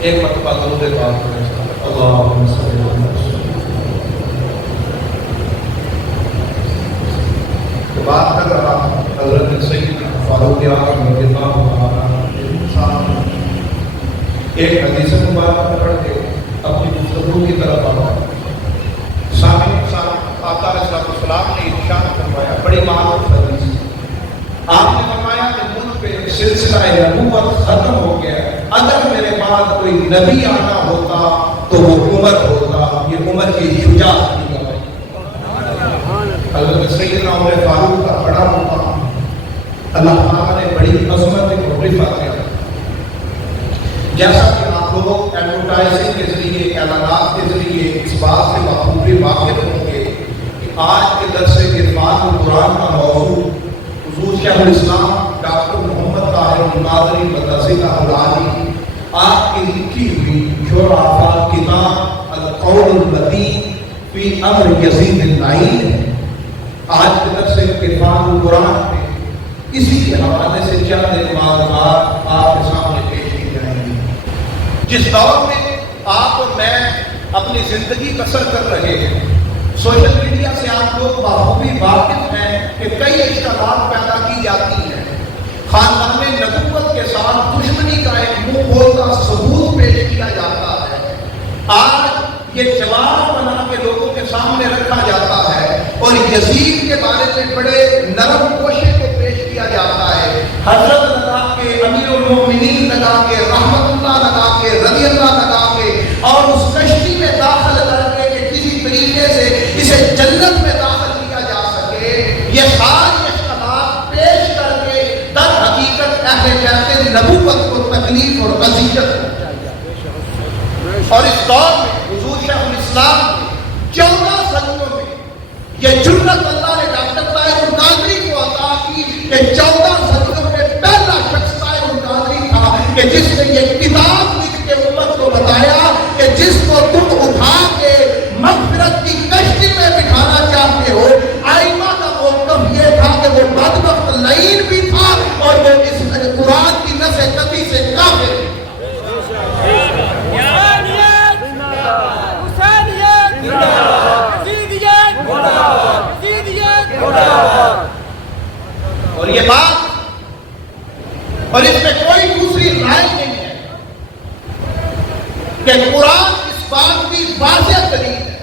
ایک مرتبہ درود پاک پڑھیں اللہم صلی اللہ علیہ وسلم۔ تو بات کر رہا حضرت سیدنا فاروق اعظم رضی اللہ عنہ ایک حدیث مبارک پڑھ کے اپنی گفتگو کی طرف آتا ہے۔ سامنے آقا علیہ السلام نے ارشاد فرمایا، بڑی معروف حدیث، آپ نے فرمایا کہ ملک پہ سلسلہ نبوت ختم ہو گیا، اگر میرے بعد کوئی نبی آنا ہوتا تو وہ عمر ہوتا۔ یہ عمر کی شجاعت کی گواہی۔ حضرت سیدنا عمر فاروق کا بڑا مقام اللہ تعالیٰ نے بڑی عظمت کو رفعت کیا۔ جیسا کہ آپ لوگ ایڈورٹائزنگ کے ذریعے، اعلانات کے ذریعے اس بات سے بخوبی واقف ہوں گے کہ آج کے درس عرفان القرآن کا موضوع حضور شیخ الاسلام ڈاکٹر محمد طاہر القادری مدثر العالی آپ کی لکھی ہوئی شرح کتاب القول المتین فی امر یزید النعیم ہے۔ آج کے درس عرفان القرآن میں اسی کے حوالے سے چند معلومات آپ کے سامنے پیش کی جائیں گی۔ جس دور میں آپ اور میں اپنی زندگی بسر کر رہے ہیں، سوشل میڈیا سے آپ لوگ بخوبی واقف ہیں کہ کئی اشتہارات پیدا کی جاتی ہیں، خاندان نبوت کے ساتھ دشمنی کا ایک منہ کھولتا ثبوت پیش کیا جاتا ہے۔ آج یہ جواب بنا کے لوگوں کے سامنے رکھا جاتا ہے اور یزید کے بارے میں بڑے نرم گوشے کو پیش کیا جاتا ہے، حضرت لگا کے، امیر المومنین لگا کے، رحمت اللہ لگا کے، رضی اللہ لگا کے، اور اس کشتی میں داخل کر کے کہ کسی طریقے سے اسے جنت میں داخل کیا جا سکے۔ یہ ساری اشتہارات پیش کر کے در حقیقت اہل بیت نبوت کو تکلیف اور اذیت اور اس دور میں حضور شیخ الاسلام نے 14 صدیوں میں یہ جرأت اللہ نے ڈاکٹر طاہر القادری کو عطا کی کہ 14 صدیوں میں پہلا شخص طاہر القادری تھا کہ جس نے یہ کتاب لکھ کے امت کو بتایا کہ جس کو تم اٹھا کے مغفرت کی کشتی میں بٹھانا چاہتے ہو، ائمہ کا موقف یہ تھا کہ وہ بدبخت لعین بھی تھا اور وہ اس قرآن کی نص قطعی سے کافر بھی۔ اور یہ بات اور اس میں کوئی دوسری رائے نہیں ہے کہ قرآن اس بات کی واضح دلیل ہے۔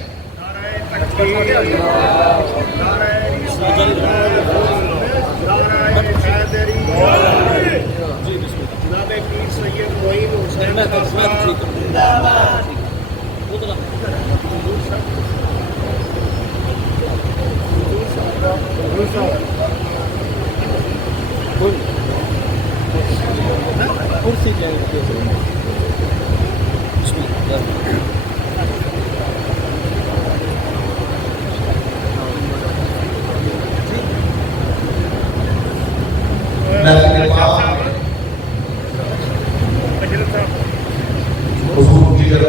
حضور کی جگہ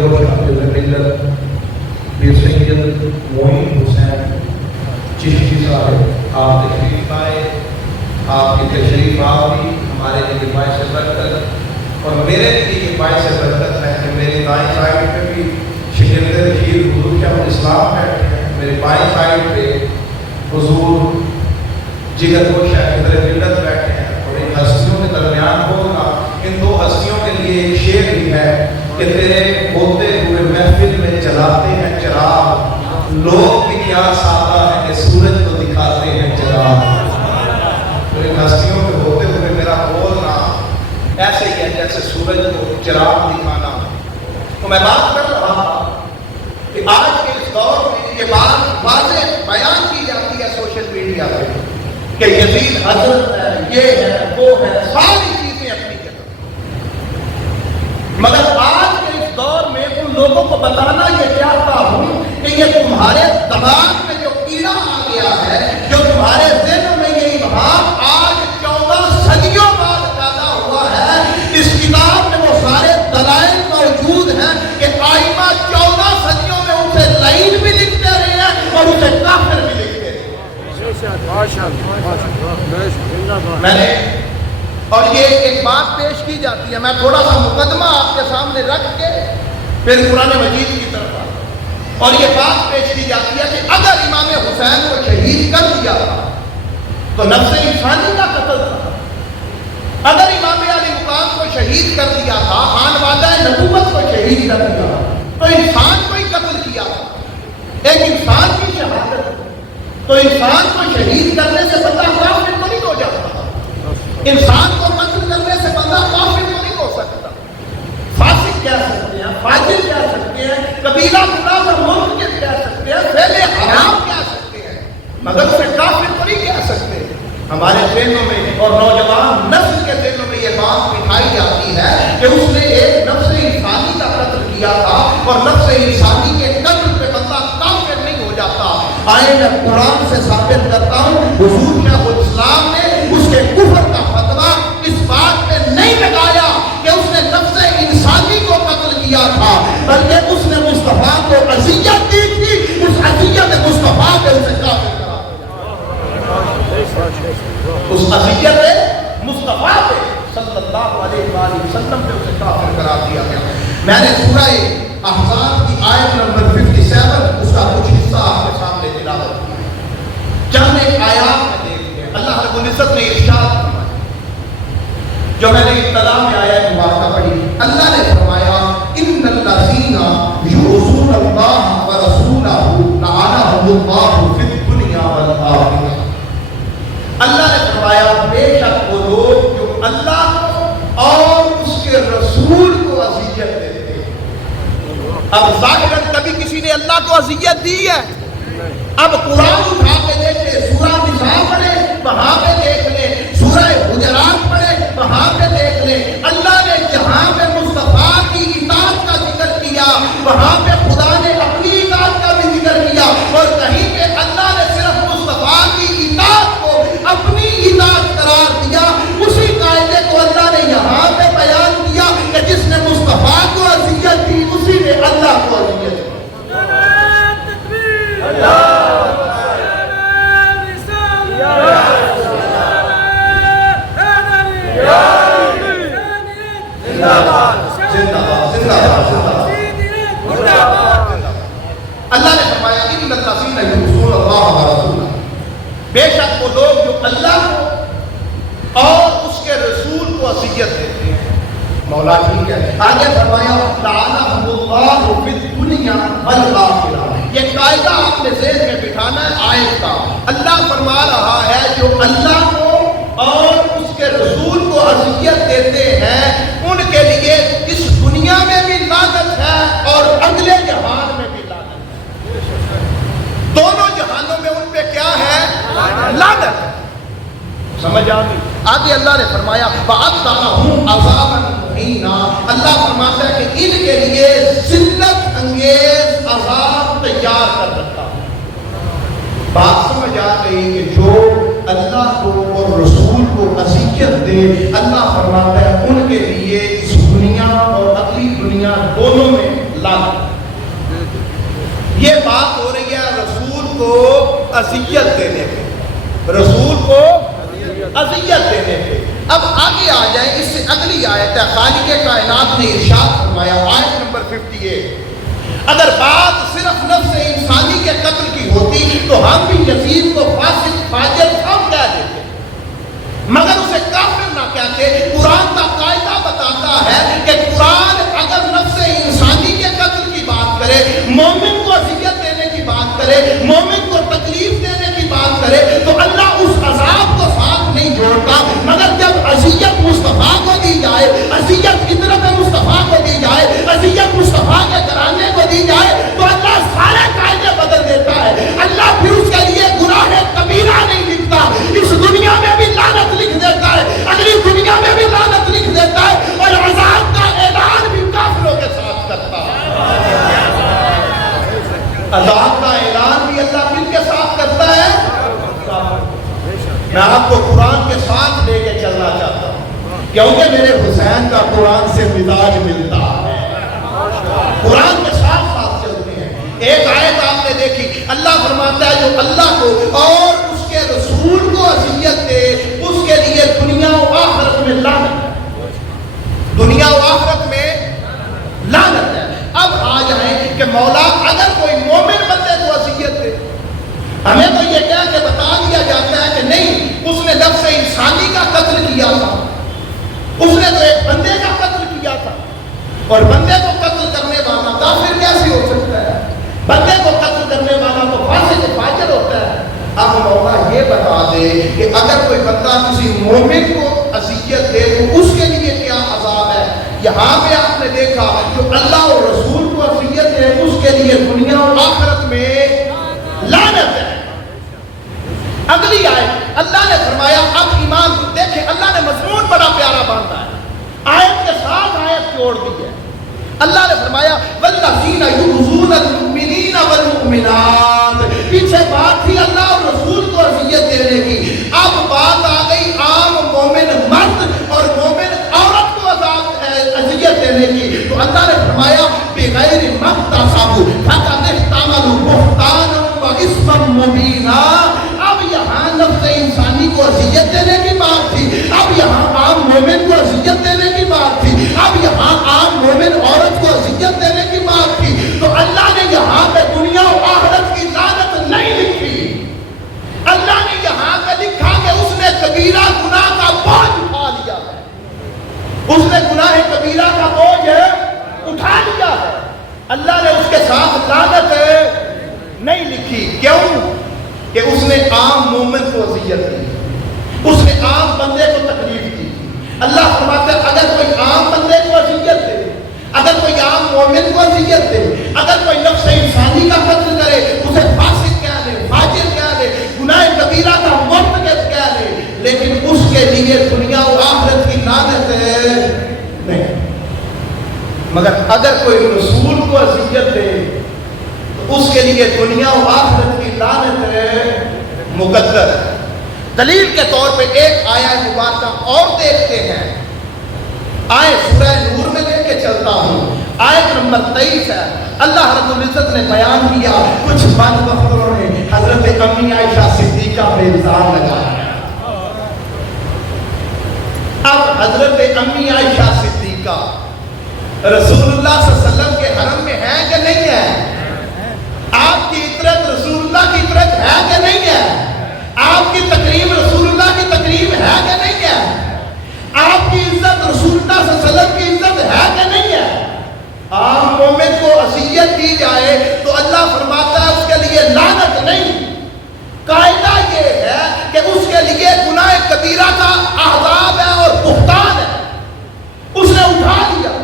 چشتی صاحب آپ تشریف آئے، آپ کی تشریف آوری ہمارے لیے باعث برکت اور میرے لیے یہ باعث برکت ہے کہ میری دائیں سائڈ پہ بھی شگرد رشید حضور شیخ الاسلام بیٹھے ہیں، میرے بائیں سائڈ پہ حضور جگر کو شیخ ملت بیٹھے ہیں، اور ان ہستیوں کے درمیان ہوگا۔ ان دو ہستیوں کے لیے ایک شعر بھی ہے کہ تیرے ہوتے ہوئے محفل میں جلاتے ہیں چراغ، لوگ بھی کیا سادہ ہے کہ سورج کو دکھاتے ہیں چراغ۔ تو ان ہستیوں کے ہوتے ہوئے میرا بولنا ایسے ہی ہے جیسے سورج کو چراغ دکھانا۔ تو میں بات کر رہا تھا کہ آج کے اس دور میں یہ بات واضح بیان کی جاتی ہے سوشل میڈیا پہ کہ یزید حضرت ہے، یہ ہے، وہ ہے، ساری چیزیں اپنی جگہ، مگر آج کے اس دور میں ان لوگوں کو بتانا یہ چاہتا ہوں کہ یہ تمہارے دماغ میں جو کیڑا آ گیا ہے، جو تمہارے ذہن میں یہ ابہام آج 14 صدیوں بعد پیدا ہوا ہے، اس کتاب میں وہ سارے دلائل موجود ہیں کہ ائمہ 14 صدیوں میں اسے لعین بھی لکھتے رہے ہیں اور اسے کافر بھی لکھتے رہے ہیں۔ میں نے اور یہ ایک بات پیش کی جاتی ہے، میں تھوڑا سا مقدمہ آپ کے سامنے رکھ کے پھر قرآن مجید کی طرف آتا ہوں، اور یہ بات پیش کی جاتی ہے کہ اگر امام حسین کو شہید کر دیا تھا تو نفس انسانی کا قتل تھا، اگر امام علی مقام کو شہید کر دیا تھا، آن وعدہ نبوت کو شہید کر دیا تو انسان کو ہی قتل کیا تھا، ایک انسان کی شہادت، تو انسان کو شہید کرنے سے بندہ کافر تو نہیں ہو جاتا، انسان کو قتل کرنے سے بندہ کافر تو نہیں ہو سکتا، فاسق کہہ سکتے ہیں، فاجر کہہ سکتے ہیں، قبیلہ خلاف اور منکر کہہ سکتے ہیں، فعل حرام کہہ سکتے ہیں، مگر اسے کافر تو نہیں کہہ سکتے۔ ہمارے ذہنوں میں اور نوجوان نسل کے ذہنوں میں یہ بات بٹھائی جاتی ہے کہ اس نے ایک نفس انسانی کا قتل کیا تھا، اور نفس انسانی کے قتل پہ بندہ کافر نہیں ہو جاتا۔ آئے میں قرآن سے ثابت کرتا ہوں، حضور شیخ الاسلام نے اس کے کفر کا فتویٰ اس بات پہ نہیں لگایا کہ اس نے نفس انسانی کو قتل کیا تھا، بلکہ اس نے مصطفیٰ کو اذیت دی تھی، اس اذیت مصطفیٰ پہ اسے کافر کرا دیا، اس اذیت مصطفیٰ پہ صلی اللہ علیہ وآلہ وسلم پہ اسے کافر کرا دیا گیا۔ میں نے سورہ احزاب کی آیت نمبر 57 اس کا کچھ حصہ آپ کے سامنے تلاوت کیا ہے، چند ایک آیات میں دیکھتے ہیں۔ اللہ رب العزت نے ارشاد فرمایا، جو میں نے ابتدا میں آیت مبارکہ پڑھی، اللہ نے فرمایا ان الذین یؤذون اللہ ورسولہ لعنہم اللہ فی الدنیا والآخرہ۔ اللہ نے فرمایا بے شک وہ لوگ جو اللہ کو اور اس کے رسول کو اذیت دیتے ہیں۔ اب ظاہراً کبھی کسی نے اللہ کو اذیت دی ہے؟ اب قرآن اٹھا کے دیکھ لیں، سورہ نساء پڑھے وہاں پہ دیکھ لیں، سورہ حجرات پڑھے وہاں پہ دیکھ لیں، اللہ نے جہاں پہ مصطفیٰ کی اطاعت کا ذکر کیا وہاں پہ خدا نے اپنی اطاعت کا بھی ذکر کیا، اور کہیں پہ اللہ نے صرف مصطفیٰ کی اطاعت کو اپنی اطاعت قرار دیا۔ اسی قاعدے کو اللہ نے یہاں پہ بیان کیا کہ جس نے مصطفیٰ کو اذیت دی اسی نے اللہ کو اذیت دی۔ اللہ نے فرمایا ان الذین یؤذون اللہ ورسولہ، بے شک وہ لوگ جو اللہ کو اور اس کے رسول کو اذیت دیتے ہیں۔ مولا ٹھیک ہے، آگے فرمایا لعنہم اللہ فی الدنیا والآخرہ۔ یہ قاعدہ آپ نے ذہن میں بٹھانا ہے آیت کا۔ اللہ فرما رہا ہے جو اللہ کو اور اس کے رسول کو اذیت دیتے ہیں ان کے لیے اس دنیا میں بھی لعنت ہے اور اگلے جہان میں بھی لعنت ہے، دونوں جہانوں میں ان پہ کیا ہے؟ لعنت ہے۔ سمجھ آ گئی؟ آگے اللہ نے فرمایا وَأَعَدَّ لَهُمْ عَذَابًا مُهِينًا، اللہ فرماتا ہے کہ ان کے لیے ذلت انگیز عذاب تیار کر رکھا۔ بات سمجھ آ گئی کہ جو اللہ کو اور رسول کو اذیت دے، اللہ فرماتا ہے ان کے لیے اس دنیا اور اگلی دنیا دونوں میں لعنت۔ یہ بات ہو رہی ہے رسول کو اذیت دینے پہ، رسول کو اذیت دینے پہ۔ اب آگے آ جائیں، اس سے اگلی آیت ہے، خالق کائنات نے ارشاد فرمایا آیت نمبر 58، اگر بات صرف نفس انسانی کے قتل کی ہوتی تو ہم بھی یزید کو فاسق فاجر سب کہہ دیتے، مگر اسے کافر نہ کہتے۔ قرآن کا قاعدہ بتاتا ہے کہ قرآن اگر نفس انسانی کے قتل کی بات کرے، مومن کو اذیت دینے کی بات کرے، مومن کو تکلیف دینے کی بات کرے تو اللہ اس عذاب کو ساتھ نہیں جوڑتا، مگر جب اذیت مصطفیٰ کو دی جائے، اذیت فطرت مصطفیٰ کو دی جائے، اذیت مصطفیٰ کے گھرانے کو دی جائے تو اللہ سارے قاعدے بدل دیتا ہے۔ اللہ پھر اس کے لیے گناہ کبیرہ نہیں لکھتا، اس دنیا میں بھی لعنت لکھ دیتا ہے، اگلی دنیا میں بھی لعنت لکھ دیتا ہے، اور عذاب کا اعلان بھی کافروں کے ساتھ کرتا ہے۔ عذاب کا اعلان بھی اللہ کن کے ساتھ کرتا ہے؟ میں آپ کو قرآن کے ساتھ لے کے چلنا چاہتا ہوں کیونکہ میرے حسین کا قرآن سے مزاج ملتا ہے، قرآن کے ساتھ ساتھ چلتے ہیں۔ ایک آیت آپ نے دیکھی، اللہ فرماتا ہے جو اللہ کو اور اس کے رسول کو اذیت دے اس کے لیے دنیا و آخرت میں مولا اگر کوئی مومن بندے کو اذیت دے، ہمیں تو یہ کہہ کے بتا دیا جاتا ہے کہ نہیں اس نے نفس انسانی کا قتل کیا تھا، اس نے تو ایک بندے کا قتل کیا تھا، اور بندے کو قتل کرنے والا کافر کیسے ہو سکتا ہے؟ بندے کو قتل کرنے والا تو فاسق فاجر ہوتا ہے۔ اب مولا یہ بتا دے کہ اگر کوئی بندہ کسی مومن کو اذیت دے تو اس کے لیے کیا عذاب ہے؟ یہاں پہ آپ نے دیکھا جو اللہ اور رسول کو اذیت دے اس کے لیے دنیا اور آخرت میں لعنت ہے۔ اگلی آیت اللہ نے فرمایا اب ایمان دیکھیں، اللہ نے مضمون بڑا پیارا باندھا ہے، آیت کے ساتھ آیت جوڑ دی ہے۔ اللہ نے فرمایا والذین یؤذون المؤمنین والمؤمنات، پیچھے بات تھی اللہ اور رسول کو اذیت دینے کی، اب بات آ گئی عام مومن مرد اور مومن عورت کو اذیت دینے کی، تو اللہ نے فرمایا بغیر مقتصب فقد احتملوا بہتانا واثما مبینا۔ اب یہاں نفس انسانی کو اذیت دینے کی بات تھی، اب یہاں عام مومن کو اذیت دینے کی بات تھی، اب یہاں عام مومن عورت کو اذیت دینے کی بات تھی، تو اللہ نے یہاں پہ دنیا و آخرت کی لعنت نہیں لکھی، اللہ نے یہاں پہ لکھا کہ اس نے کبیرہ گناہ کا بوجھ اٹھا لیا ہے، اس نے گناہ کبیرہ کا بوجھ اٹھا لیا ہے، اللہ نے اس کے ساتھ لعنت نہیں لکھی۔ کیوں؟ کہ اس نے عام مومن کو اذیت دی، اس نے عام بندے کو تکلیف دی۔ اللہ فرماتا ہے اگر کوئی عام بندے کو اذیت دے، اگر کوئی عام مومن کو اذیت دے، اگر کوئی نفس انسانی کا قتل کرے، اسے فاسق کہہ دے، فاجر کہہ دے، گناہ کبیرہ کا مرتکب کہہ دے، لیکن اس کے لیے دنیا و آخرت کی لعنت نہیں۔ مگر اگر کوئی رسول کو اذیت دے تو اس کے لیے دنیا و آخرت کی لعنت مقدر ہے۔ دلیل کے طور پہ ایک آیت مبارکہ اور دیکھتے ہیں، آئے سورہ نور میں لے کے چلتا ہوں، آیت نمبر 23 ہے۔ اللہ رب العزت نے بیان کیا کچھ بدبختوں نے حضرت امی عائشہ صدیقہ پہ الزام لگایا۔ اب حضرت امی عائشہ صدیقہ رسول اللہ صلی اللہ علیہ وسلم کے حرم میں ہے کہ نہیں ہے؟ آپ کی عطرت رسول اللہ کی عطرت ہے کہ نہیں ہے؟ آپ کی تکریم رسول اللہ کی تکریم ہے کہ نہیں ہے؟ آپ کی عزت رسول اللہ صلی اللہ علیہ وسلم کی عزت ہے کہ نہیں ہے؟ عام مومن کو اذیت دی جائے تو اللہ فرماتا ہے اس کے لیے لعنت نہیں، قاعدہ یہ ہے کہ اس کے لیے گناہ کبیرہ کا عذاب ہے اور بہتان ہے، اس نے اٹھا لیا۔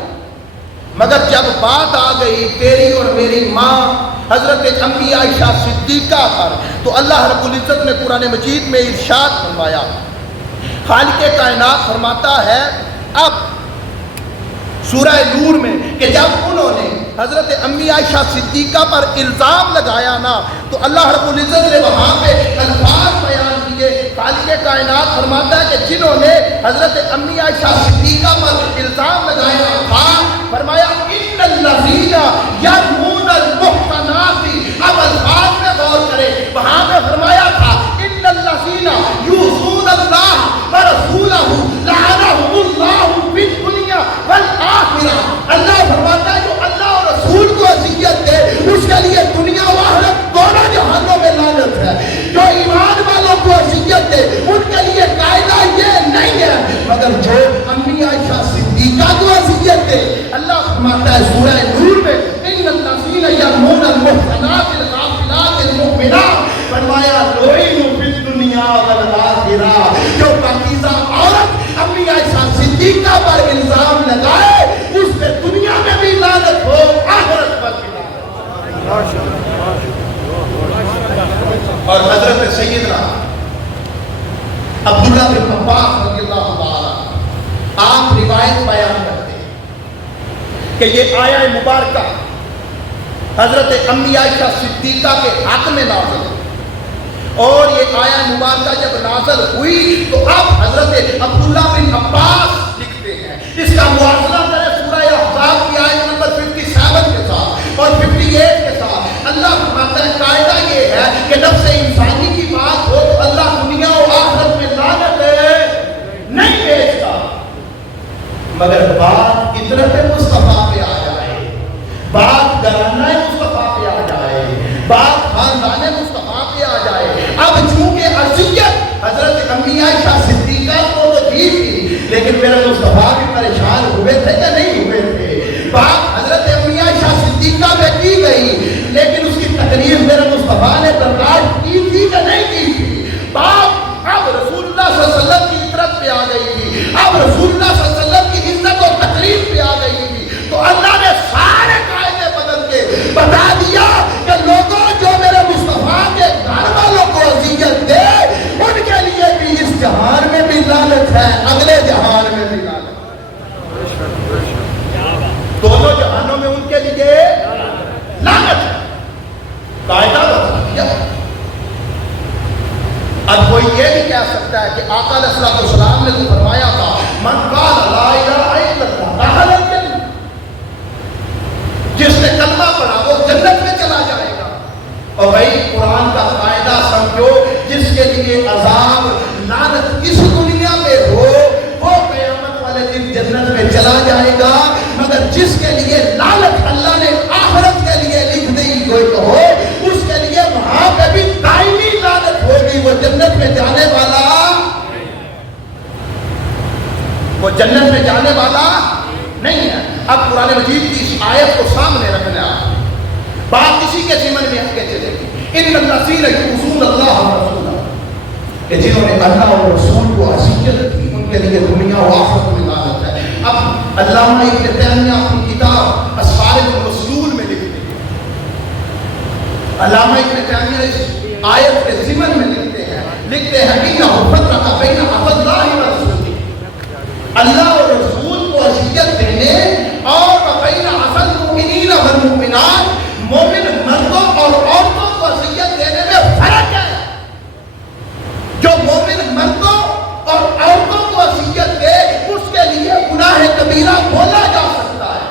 مگر جب بات آ گئی تیری اور میری ماں حضرت امی عائشہ صدیقہ پر، تو اللہ رب العزت نے قرآن مجید میں ارشاد فرمایا، خالق کائنات فرماتا ہے اب سورہ نور میں کہ جب انہوں نے حضرت امی عائشہ صدیقہ پر الزام لگایا نا، تو اللہ رب العزت نے وہاں پہ الفاظ بیان کیے۔ خالق کائنات فرماتا ہے کہ جنہوں نے حضرت امی عائشہ صدیقہ پر الزام لگایا تھا، فرمایا ان الذین یرمون المحصنات، اب الفاظ میں غور کریں، وہاں پہ فرمایا تھا ان الذین یؤذون اللہ ورسولہ لعنہم اللہ فی الدنیا والآخرہ۔ اللہ فرماتا ہے جو اللہ اور رسول کو اذیت دے اس کے لیے دنیا و آخرت دونوں جہانوں میں لعنت ہے، جو ایمان والوں کو اذیت دے ان کے لیے قاعدہ یہ نہیں ہے، مگر جو امی عائشہ صدیقہ کو اذیت دے اللہ فرماتا ہے سورہ نور میں ان الذین یرمون المحصنات الغافلات المؤمنات، فرمایا لعنوا فی الدنیا والآخرہ۔ جو پاکیزہ عورت امی عائشہ صدیقہ پر الزام لگائے اس پہ دنیا میں بھی لعنت ہو، آخرت پر بھی لعنت ہو۔ اور حضرت سیدنا عبداللہ بن عباس رضی اللہ تعالیٰ آپ روایت بیان کرتے ہیں کہ یہ آیہ مبارکہ حضرت امی عائشہ صدیقہ کے حق میں نازل ہوئی، اور یہ آیہ مبارکہ جب نازل ہوئی تو اب حضرت عبداللہ بن عباس لکھتے ہیں، اس کا موازنہ کریں سورہ احزاب کی آیت نمبر 57 کے ساتھ اور 58 کے ساتھ۔ اللہ فرماتا ہے قاعدہ یہ ہے کہ نفس انسانی کی بات ہو تو اللہ دنیا و آخرت میں لعنت نہیں بھیجتا، مگر بات عطرت مصطفیٰ پہ آ جائے، بات گھرانہ مصطفیٰ مصطفیٰ نے برداشت کی تھی کہ نہیں کی تھی؟ باپ اب رسول اللہ صلی اللہ علیہ وسلم کی عطرت پہ آ گئی تھی، اب رسول اللہ صلی اللہ علیہ وسلم کی عزت و تقریب پہ آ گئی تھی، تو اللہ نے سارے قاعدے بدل کے بتا دیا کہ لوگوں جو میرے مصطفیٰ کے گھر والوں کو اذیت دے ان کے لیے بھی اس جہان میں بھی لعنت ہے، اگلے جہان میں بھی لعنت ہے، دونوں جہانوں میں ان کے لیے لعنت ہے، قاعدہ بتا دیا۔ اب کوئی یہ بھی کہہ سکتا ہے کہ آقا علیہ السلام نے تو فرمایا تھا من قال لا الہ الا اللہ دخل الجنہ، جس نے کلمہ پڑھا وہ جنت میں چلا جائے گا۔ اور بھائی قرآن کا قاعدہ سمجھو، جس کے لیے عذاب لعنت اس دنیا میں ہو وہ قیامت والے دن جنت میں چلا جائے گا، مگر جس کے لیے لعنت اللہ نے آخرت کے لیے لکھ دی ہو اس کے لیے وہاں پہ بھی دائمی لعنت ہوگی، وہ جنت میں جانے والا نہیں ہے۔ اب قرآن مجید کی اس آیت کو سامنے رکھنا، بات کسی کے ذمن میں آگے چلے گی، ان الذین یؤذون اللہ ورسولہ، کہ جنہوں نے اللہ اور رسول کو اذیت کی ان کے لیے دنیا و آخرت میں لعنت ہے۔ اب علامہ ابن تیمیہ اپنی کتاب اسفار المسلول میں لکھتے ہیں، علامہ ابن تیمیہ اس آیت کے ضمن میں لکھتے ہیں انہ فرق بین اللہ و رسولہ، اللہ اور رسول کو اذیت دینے اور بین المؤمنین والمؤمنات، مومن مردوں اور عورتوں کو اذیت دینے میں فرق ہے۔ جو مومن مردوں اور عورتوں کو اذیت دے اس کے لیے گناہ کبیرہ بولا جا سکتا ہے،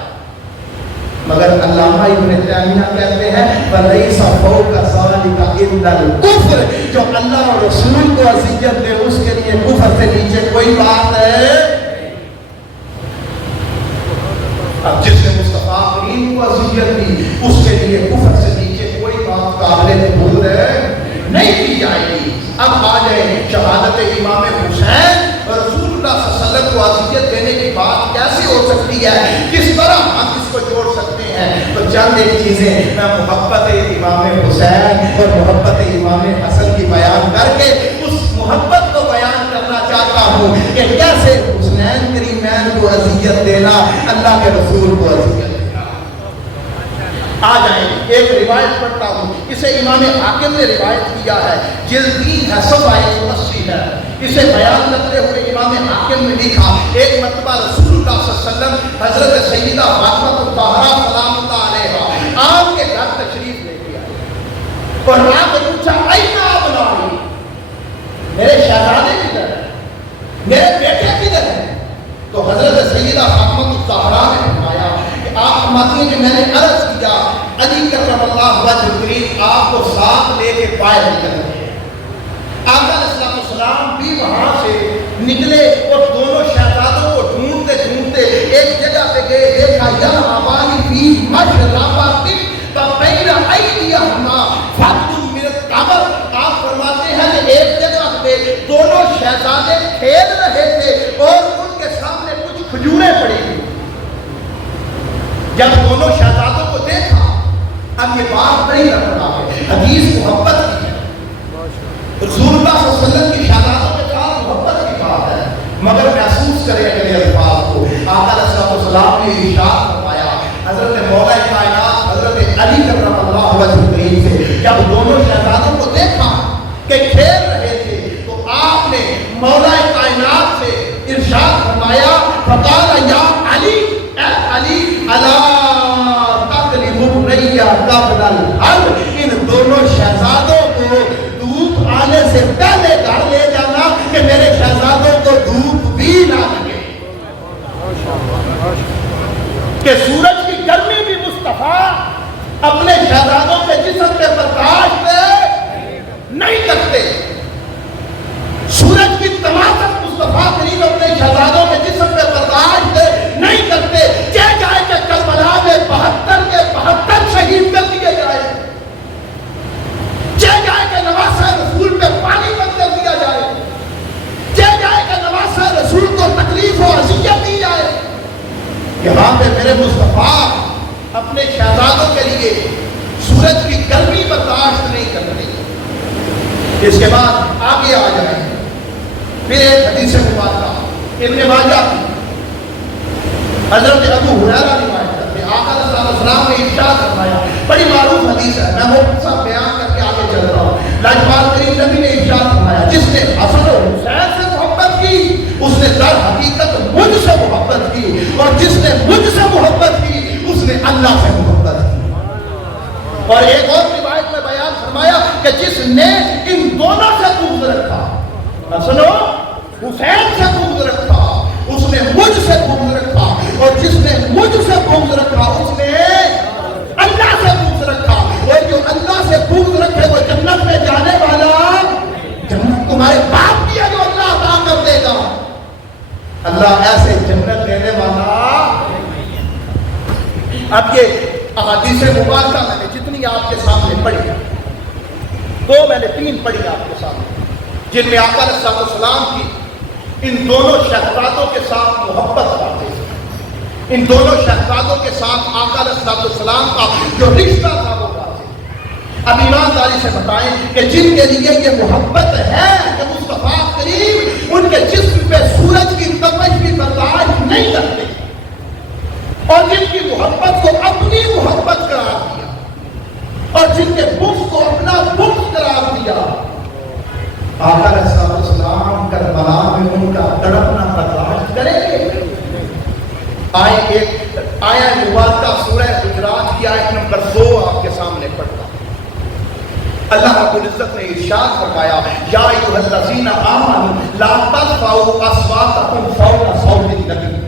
مگر علامہ ابن تیمیہ کہتے ہیں فَلَيْسَ فَوْقَ ذَلِكَ إِلَّا الْكُفْرُ، جو اللہ اور رسول کو اذیت دے اس کے لیے کفر سے نیچے کوئی بات ہے۔ اب جس نے مصطفیٰ کریم کو اذیت دی اس کے لیے کفر سے نیچے کوئی بات قابل قبول نہیں کی جائے گی۔ اب آ جائیں شہادت امام حسین، رسول اللہ صلی اللہ علیہ وسلم کو اذیت دینے کی بات کیسے ہو سکتی ہے، کس طرح ہم اس کو جوڑ سکتے ہیں؟ تو چند ایک چیزیں میں محبت امام حسین اور محبت امام حسن کی بیان کر کے اس محبت کو بیان کرنا چاہتا ہوں کہ کیسے حسنین کریمین کو اذیت دینا اللہ کے رسول کو اذیت دینا۔ آ جائیں ایک روایت پڑھتا ہوں، اسے امام حاکم نے روایت کیا ہے، جلد 3 ہے، صفحہ 180 ہے۔ اسے بیان کرتے ہوئے امام حاکم نے لکھا ایک مرتبہ رسول اللہ صلی اللہ علیہ وسلم حضرت سیدہ فاطمہ الطاہرہ سلام اللہ علیہا آپ کے گھر تشریف لے کے آئے اور آپ نے پوچھا این ابنائی، میرے شہزادے کدھر ہیں، میرے بیٹے کدھر ہیں؟ تو حضرت سیدہ فاطمہ الطاہرہ نے فرمایا کہ آپ فرماتی ہیں کہ میں نے عرض کیا علی کرم اللہ وجہ کریم آپ کو ساتھ لے کے باہر نکل رہے ہیں۔ آقا علیہ السلام بھی وہاں سے نکلے اور دونوں شہزادوں کو ڈھونڈتے ڈھونڈتے ایک جگہ پہ گئے، دیکھا یا آبانی فی مشربات بین ایدیہما فضل من القمر، آپ فرماتے ہیں کہ ایک جگہ پہ دونوں شہزادے کھیل رہے تھے اور ان کے سامنے کچھ کھجوریں پڑی ہوئی۔ جب دونوں شہزادوں کو دیکھا، اب یہ بات نہیں رکھ رہا ہے، حدیث محبت کی ہے، رسول اللہ صلی اللہ علیہ وسلم کی شہزادوں کے ساتھ محبت کی بات ہے، مگر محسوس کرے اگلے الفاظ کو۔ آقا علیہ السلام نے ارشاد فرمایا حضرت مولا کائنات حضرت علی کرم اللہ وجہ کریم سے جب دونوں شہزادوں کو دیکھا کہ کھیل رہے تھے تو آپ نے مولا کائنات سے ارشاد فرمایا فقال یا علی، اے علی الا تقرب الرعی قبل الحرب، ان دونوں شہزادوں کو دھوپ آنے سے پہلے گھر لے جانا کہ میرے شہزادوں کو دھوپ بھی نہ لگے، کہ سورج کی گرمی بھی مصطفیٰ اپنے شہزادوں کے جسم پہ برداشت نہیں کرتے، سورج کی تماثت مصطفیٰ کریم اپنے شہزادوں کے جسم پہ برداشت نہیں کرتے، چاہے جائے کہ کربلا میں 72 کے 72 شہید کر دیے جائے، چاہے جائے کہ نواسہ رسول پہ پانی بند کر دیا جائے، چاہے جائے کہ نواسہ رسول کو تکلیف و اذیت دی جائے، یہاں پہ میرے مصطفیٰ اپنے شہزادوں کے لیے سورج کی گرمی برداشت نہیں کرتے۔ اس کے بعد آگے آ جائیں، پھر ایک حدیث مبارکہ ابن ماجہ کی، حضرت ابو ہریرہ روایت کرتے ہیں، آقا صلی اللہ علیہ وسلم نے ارشاد فرمایا، بڑی معروف حدیث ہے، میں مختصر بیان کر کے آگے چل رہا ہوں۔ لاجواب کریم نبی نے ارشاد فرمایا، جس نے حسن و حسین سے محبت کی اس نے در حقیقت مجھ سے محبت کی، اور جس نے مجھ سے محبت کی اس نے اللہ سے محبت کی۔ اور ایک اور روایت میں بیان فرمایا کہ جس نے ان دونوں سے بغض رکھا، حسن و حسین سے بغض رکھا، اس نے مجھ سے بغض رکھا، اور جس نے مجھ سے بغض رکھا اس نے اللہ سے بغض رکھا، اور جو اللہ سے بغض رکھے وہ جنت میں جانے والا، جنت تمہارے باپ کی ہے جو اللہ عطا کر دے گا، اللہ ایسے جنت دینے والا۔ اب یہ احادیث مبارکہ میں نے جتنی آپ کے سامنے پڑھی، دو میں نے 3 پڑھی آپ کے سامنے، جن میں آقا علیہ السلام کی ان دونوں شہزادوں کے ساتھ محبت واقع ہے، ان دونوں شہزادوں کے ساتھ آقا علیہ السلام کا جو رشتہ تھا وہ واضح۔ اب ایمانداری سے بتائیں کہ جن کے لیے یہ محبت ہے کہ مصطفیٰ کریم ان کے جسم پہ سورج کی تپش بھی برداشت نہیں کرتے، اور جن کی محبت کو اپنی محبت قرار دیا، اور جن کے بغض کو اپنا بغض قرار دیا، آقا علیہ السلام کربلا میں ان کا تڑپنا برداشت کریں گے؟ آیہ مبارکہ سورہ حجرات کی آیت نمبر 2 آپ کے سامنے پڑھتا ہوں۔ اللہ رب العزت نے ارشاد فرمایا، یا ایھا الذین آمنوا لا ترفعوا اصواتکم فوق صوت النبی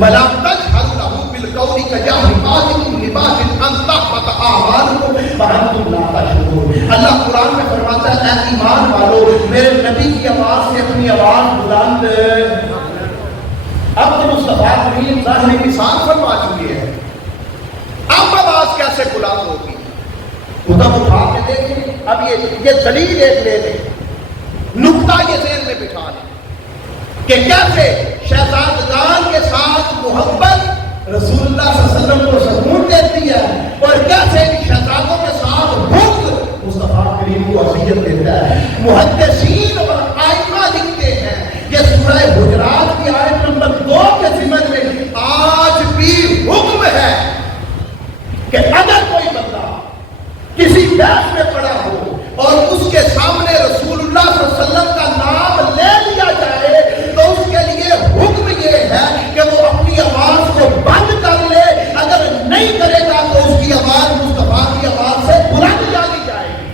ولا تجهروا له بالقول كجهر بعضكم لبعض ان تحبط اعمالكم وانتم لا تشعرون۔ اللہ قرآن میں فرماتا ہے، اے ایمان والو میرے نبی کی آواز سے اپنی آواز بلند، اب تو مصطفیٰ کریم ظاہر نثار فرما چکے ہیں، اب آواز کیسے بلند ہوگی؟ ادب اٹھا کے دیکھیں، اب یہ دلیل ایک لے لیں، نقطہ یہ ذہن میں بٹھا لیں کہ کیسے شہزادگان کے ساتھ محبت رسول اللہ صلی اللہ علیہ وسلم کو سکون دیتی ہے، اور کیسے شہزادوں کے ساتھ بغض مصطفیٰ کریم کو اذیت دیتا ہے۔ محدثین اور ائمہ لکھتے ہیں یہ سورہ حجرات کی آیت نمبر 2 کے ضمن میں آج بھی حکم ہے کہ اگر کوئی بندہ کسی بحث میں پڑا ہو اور اس کے سامنے رسول اللہ صلی اللہ علیہ وسلم کا نام لے لیا جائے تو اس کے لیے حکم یہ ہے کہ وہ اپنی آواز کو بند کر لے، اگر نہیں کرے گا تو اس کی آواز مصطفیٰ کی آواز سے بلند جانی جائے گی۔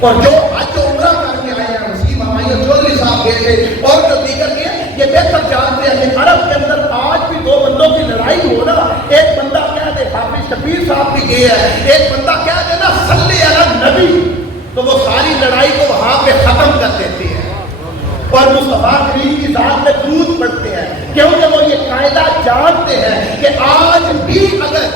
اور جو حج و عمرہ کر کے آئے ہیں، وسیم حمایت چودھری صاحب گئے تھے اور جو دیگر کے، یہ بہتر جانتے ہیں کہ عرب کے اندر آج بھی 2 بندوں کی لڑائی ہو نا، ایک بندہ کہہ دے، حافظ شبیر صاحب بھی گئے ہیں، ایک بندہ کہہ دے نا صلی علی نبی، تو وہ ساری لڑائی کو وہاں پہ ختم کر دیتے ہیں اور مصطفیٰ کریم کی ذات میں درود پڑھتے ہیں، کیونکہ وہ یہ قاعدہ جانتے ہیں کہ آج بھی اگر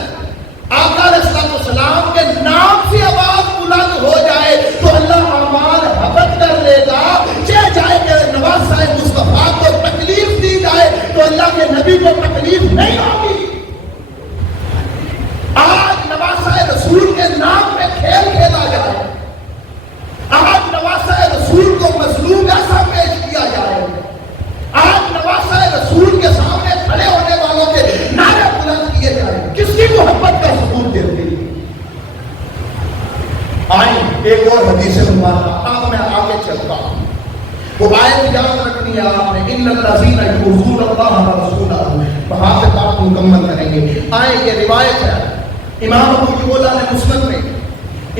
آقا علیہ السلام کے نام سے آواز بلند ہو جائے تو اللہ اعمال حبط کر لے گا، چاہے جائے کہ نواز صاحب مصطفیٰ کو تکلیف دی جائے تو اللہ کے نبی کو تکلیف نہیں ہوگی۔ آج نواز صاحب رسول کے نام پہ کھیل کھیلا جائے، آج نواز صاحب رسول کو مظلوم ایسا پیش کیا جائے، آج نواز صاحب رسول کے سامنے کھڑے ہونے والوں کے نعرے بلند کیے جائیں، کس کی محبت کا ثبوت دیتے ہیں؟ آئیں ایک اور حدیث مبارکہ، اب میں آگے چلتا ہوں، وہ آیت یاد رکھنی ہے آپ نے، ان الذین یؤذون اللہ ورسولہ، وہاں سے بات مکمل کریں گے۔ آئیں یہ روایت ہے، امام ابو یعلا نے مسند میں،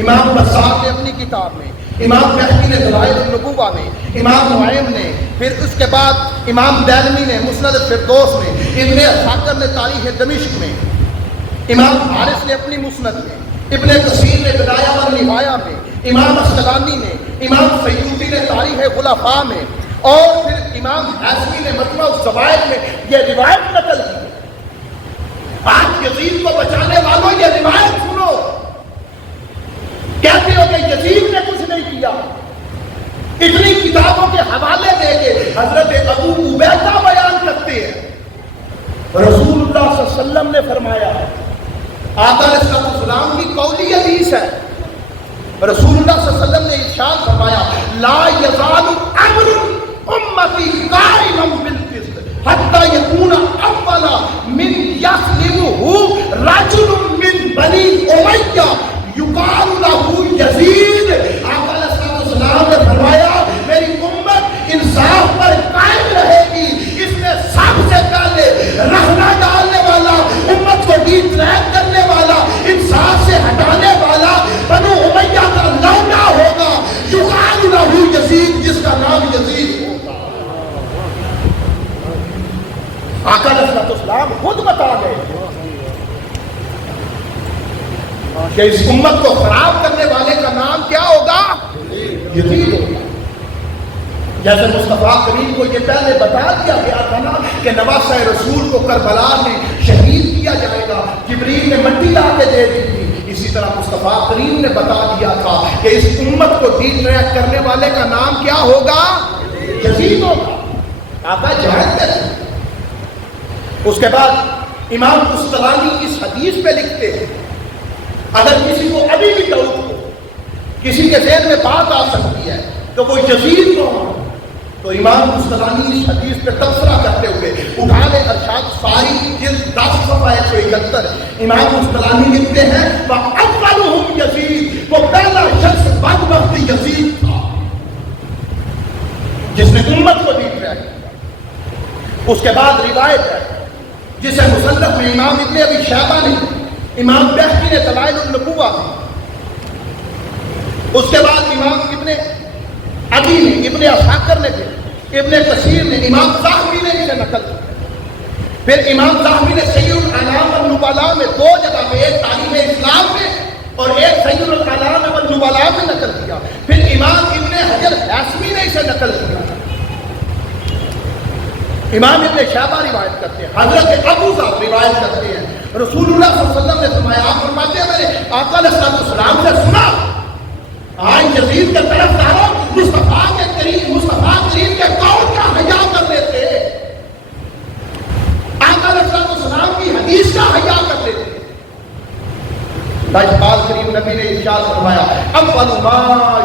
امام بزار نے اپنی کتاب میں، امام بہقی نے دلائل النبوہ میں، امام نعیم نے، پھر اس کے بعد امام دارمی نے مسند الفردوس میں، ابن اسحاق نے تاریخ دمشق میں، امام حارث نے اپنی مسند میں، ابن کثیر نے بدایہ و نہایہ میں، امام اسقلانی نے، امام سیوطی نے تاریخ خلفاء میں، اور پھر امام حیثمی نے مجمع الزوائد میں یہ روایت نقل کی۔ آج یزید کو بچانے والوں یہ روایت سنو، کہتے ہو کہ یزید نے کچھ نہیں کیا، اتنی کتابوں کے حوالے دے کے حضرت ابو عبیدہ بیان کرتے ہیں، رسول اللہ صلی اللہ علیہ وسلم نے فرمایا، آقا علیہ السلام کی قولی حدیث ہے، رسول اللہ صلی اللہ علیہ ارشاد فرمایا لا یزال امر امتی قائما بالقسط حتی یکون اول من یسلمہ رجل من بنی امیہ یقال لہ یزید. آقا علیہ السلام نے فرمایا میری امت انصاف پر قائم رہے گی. اس میں سب سے پہلے رہنا ڈالنے والا, امت کو ڈی ٹریک کرنے والا, انصاف سے ہٹانے والا بنو امیہ کا لونڈا ہوگا یقال لہ یزید, جس کا نام یزید ہوگا. آقا علیہ السلام خود بتا گئے کہ اس امت کو خراب کرنے والے کا نام کیا ہوگا؟ یزید ہوگا. جیسے مصطفیٰ کریم کو یہ پہلے بتا دیا گیا تھا نا کہ نواسہ رسول کو کربلا میں شہید کیا جائے گا, جبریل نے مٹی لا کے دے دی تھی, اسی طرح مصطفیٰ کریم نے بتا دیا تھا کہ اس امت کو ڈی ٹریک کرنے والے کا نام کیا ہوگا؟ یزید ہوگا. آقا جہاد میں. اس کے بعد امام قسطلانی اس حدیث پہ لکھتے ہیں اگر کسی کو ابھی بھی ڈاؤٹ ہو, کسی کے ذہن میں بات آ سکتی ہے تو وہ یزید کون, تو امام قسطلانی اس حدیث پہ تبصرہ کرتے ہوئے اٹھا لے ارشاد ساری جلد 10 صفحہ 171 امام قسطلانی لکھتے ہیں وَأَوَّلُهُمْ یزید, وہ پہلا شخص بدبخت یزید تھا جس نے امت کو دی ٹریک کیا. اس کے بعد روایت ہے جسے مصنف میں امام ابن ابی شیبہ نے, امام بہقی نے دلائل النبوہ میں, اس کے بعد امام ابن عدی نے, ابن عساکر نے, پھر ابن کثیر نے, امام ذہبی نے اسے نقل کیا. پھر امام ذہبی نے سید الاعلام والنبلاء میں 2 جگہ پہ, ایک تعلیم اسلام میں اور ایک سید الاعلام والنبلاء میں نقل کیا. پھر امام ابن حجر ہاشمی نے اسے نقل کیا. امام ابن شیبہ روایت کرتے ہیں, حضرت ابو ذر روایت کرتے ہیں رسول اللہ صلی اللہ علیہ وسلم نے فرمایا, آپ فرماتے ہیں میں نے آقا علیہ السلام سے سنا آج یزید کے طرف داروں مصطفیٰ کے کریم کے قول کا حیا کر لیتے, آقا علیہ السلام کی حدیث کا حیا کر لیتے. لاجپال کریم نبی نے ارشاد فرمایا اول ما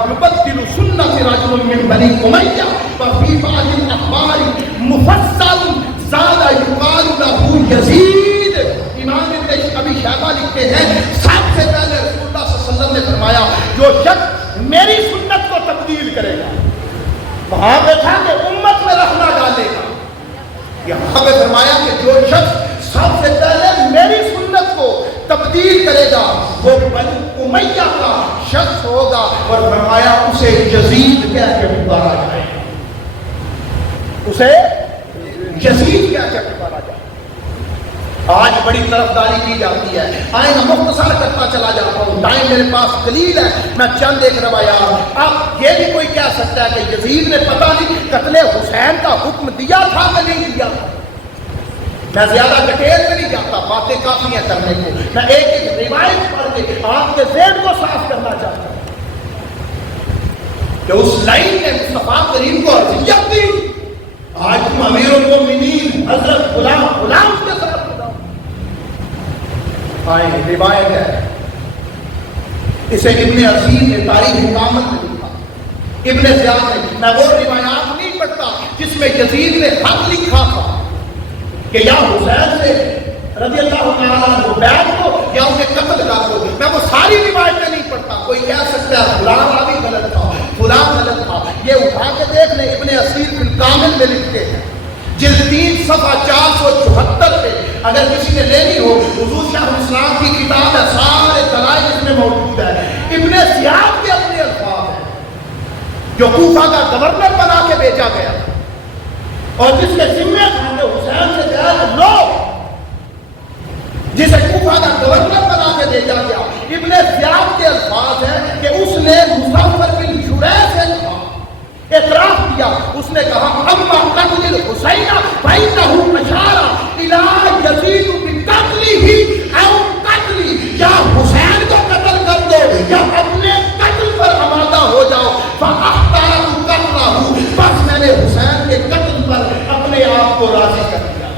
یبدل سنت رجل من بنی امیہ ففی بعض الاخبار مفصل زاد یقال لہ یزید. امام ابن ابی شیبہ لکھتے ہیں سب سے پہلے رسول اللہ صلی اللہ علیہ وسلم نے فرمایا جو شخص میری سنت کو تبدیل کرے گا, وہاں پہ تھا کہ امت میں رہنا ڈالے گا, یہاں پہ فرمایا کہ جو شخص سب سے پہلے میری سنت کو تبدیل کرے گا وہ بنو امیہ کا شخص ہوگا, اور فرمایا اسے یزید کہہ کے پکارا جائے گا, اسے یزید کہہ کے پکارا جائے گا. آج بڑی طرفداری کی جاتی ہے. آئیں میں مختصر کرتا چلا جاتا ہوں, ٹائم میرے پاس قلیل ہے, میں چند ایک روایات. اب یہ بھی کوئی کہہ سکتا ہے کہ یزید نے پتہ نہیں قتل حسین کا حکم دیا تھا کہ نہیں دیا تھا. میں زیادہ ڈیٹیل میں نہیں جاتا, باتیں کافی ہیں کرنے کو. میں ایک ایک روایت پڑھ کے آپ کے ذہن کو صاف کرنا چاہتا ہوں کہ اس لائن نے مصطفیٰ کریم کو اذیت دی. آج تم امیر المومنین حضرت غلام کے ساتھ آئے. روایت ہے, اسے ابن عظیم نے تاریخ حکامت میں لکھا, ابن زیاد نے. میں وہ روایات نہیں پڑھتا جس میں یزید نے خط لکھا تھا کہ یا حسین سے رضی اللہ تعالیٰ عنہ بیعت کو یا انہیں قتل کر دو. میں وہ ساری روایتیں نہیں پڑھتا. کوئی کہہ سکتا ہے فلاں راوی غلط تھا, فلاں غلط تھا. یہ اٹھا کے دیکھ لیں, ابن اسیر فی الکامل میں لکھتے ہیں جلد 3 صفحہ 474 پہ. اگر کسی نے لینی ہو, حضور شاہ الاسلام کی کتاب ہے, سارے دلائل اس میں موجود ہے. ابن زیاد کے اپنے الفاظ ہیں جو کوفہ کا گورنر بنا کے بھیجا گیا اور جس کے ذمہ تھا حسین سے بیعت لو, جسے کوفہ کا گورنر بنا کے بھیجا گیا. ابن زیاد کے الفاظ ہیں کہ اس نے مظفر بن شریح سے کہا, اعتراف کیا. اس نے کہا اما قتل الحسین فإنه اشار الى یزید بقتله او قتلی, یا حسین کو قتل کر دو یا اپنے قتل پر آمادہ ہو جاؤ. فاختار قتله, بس میں نے حسین کے قتل پر اپنے آپ کو راضی کر دیا.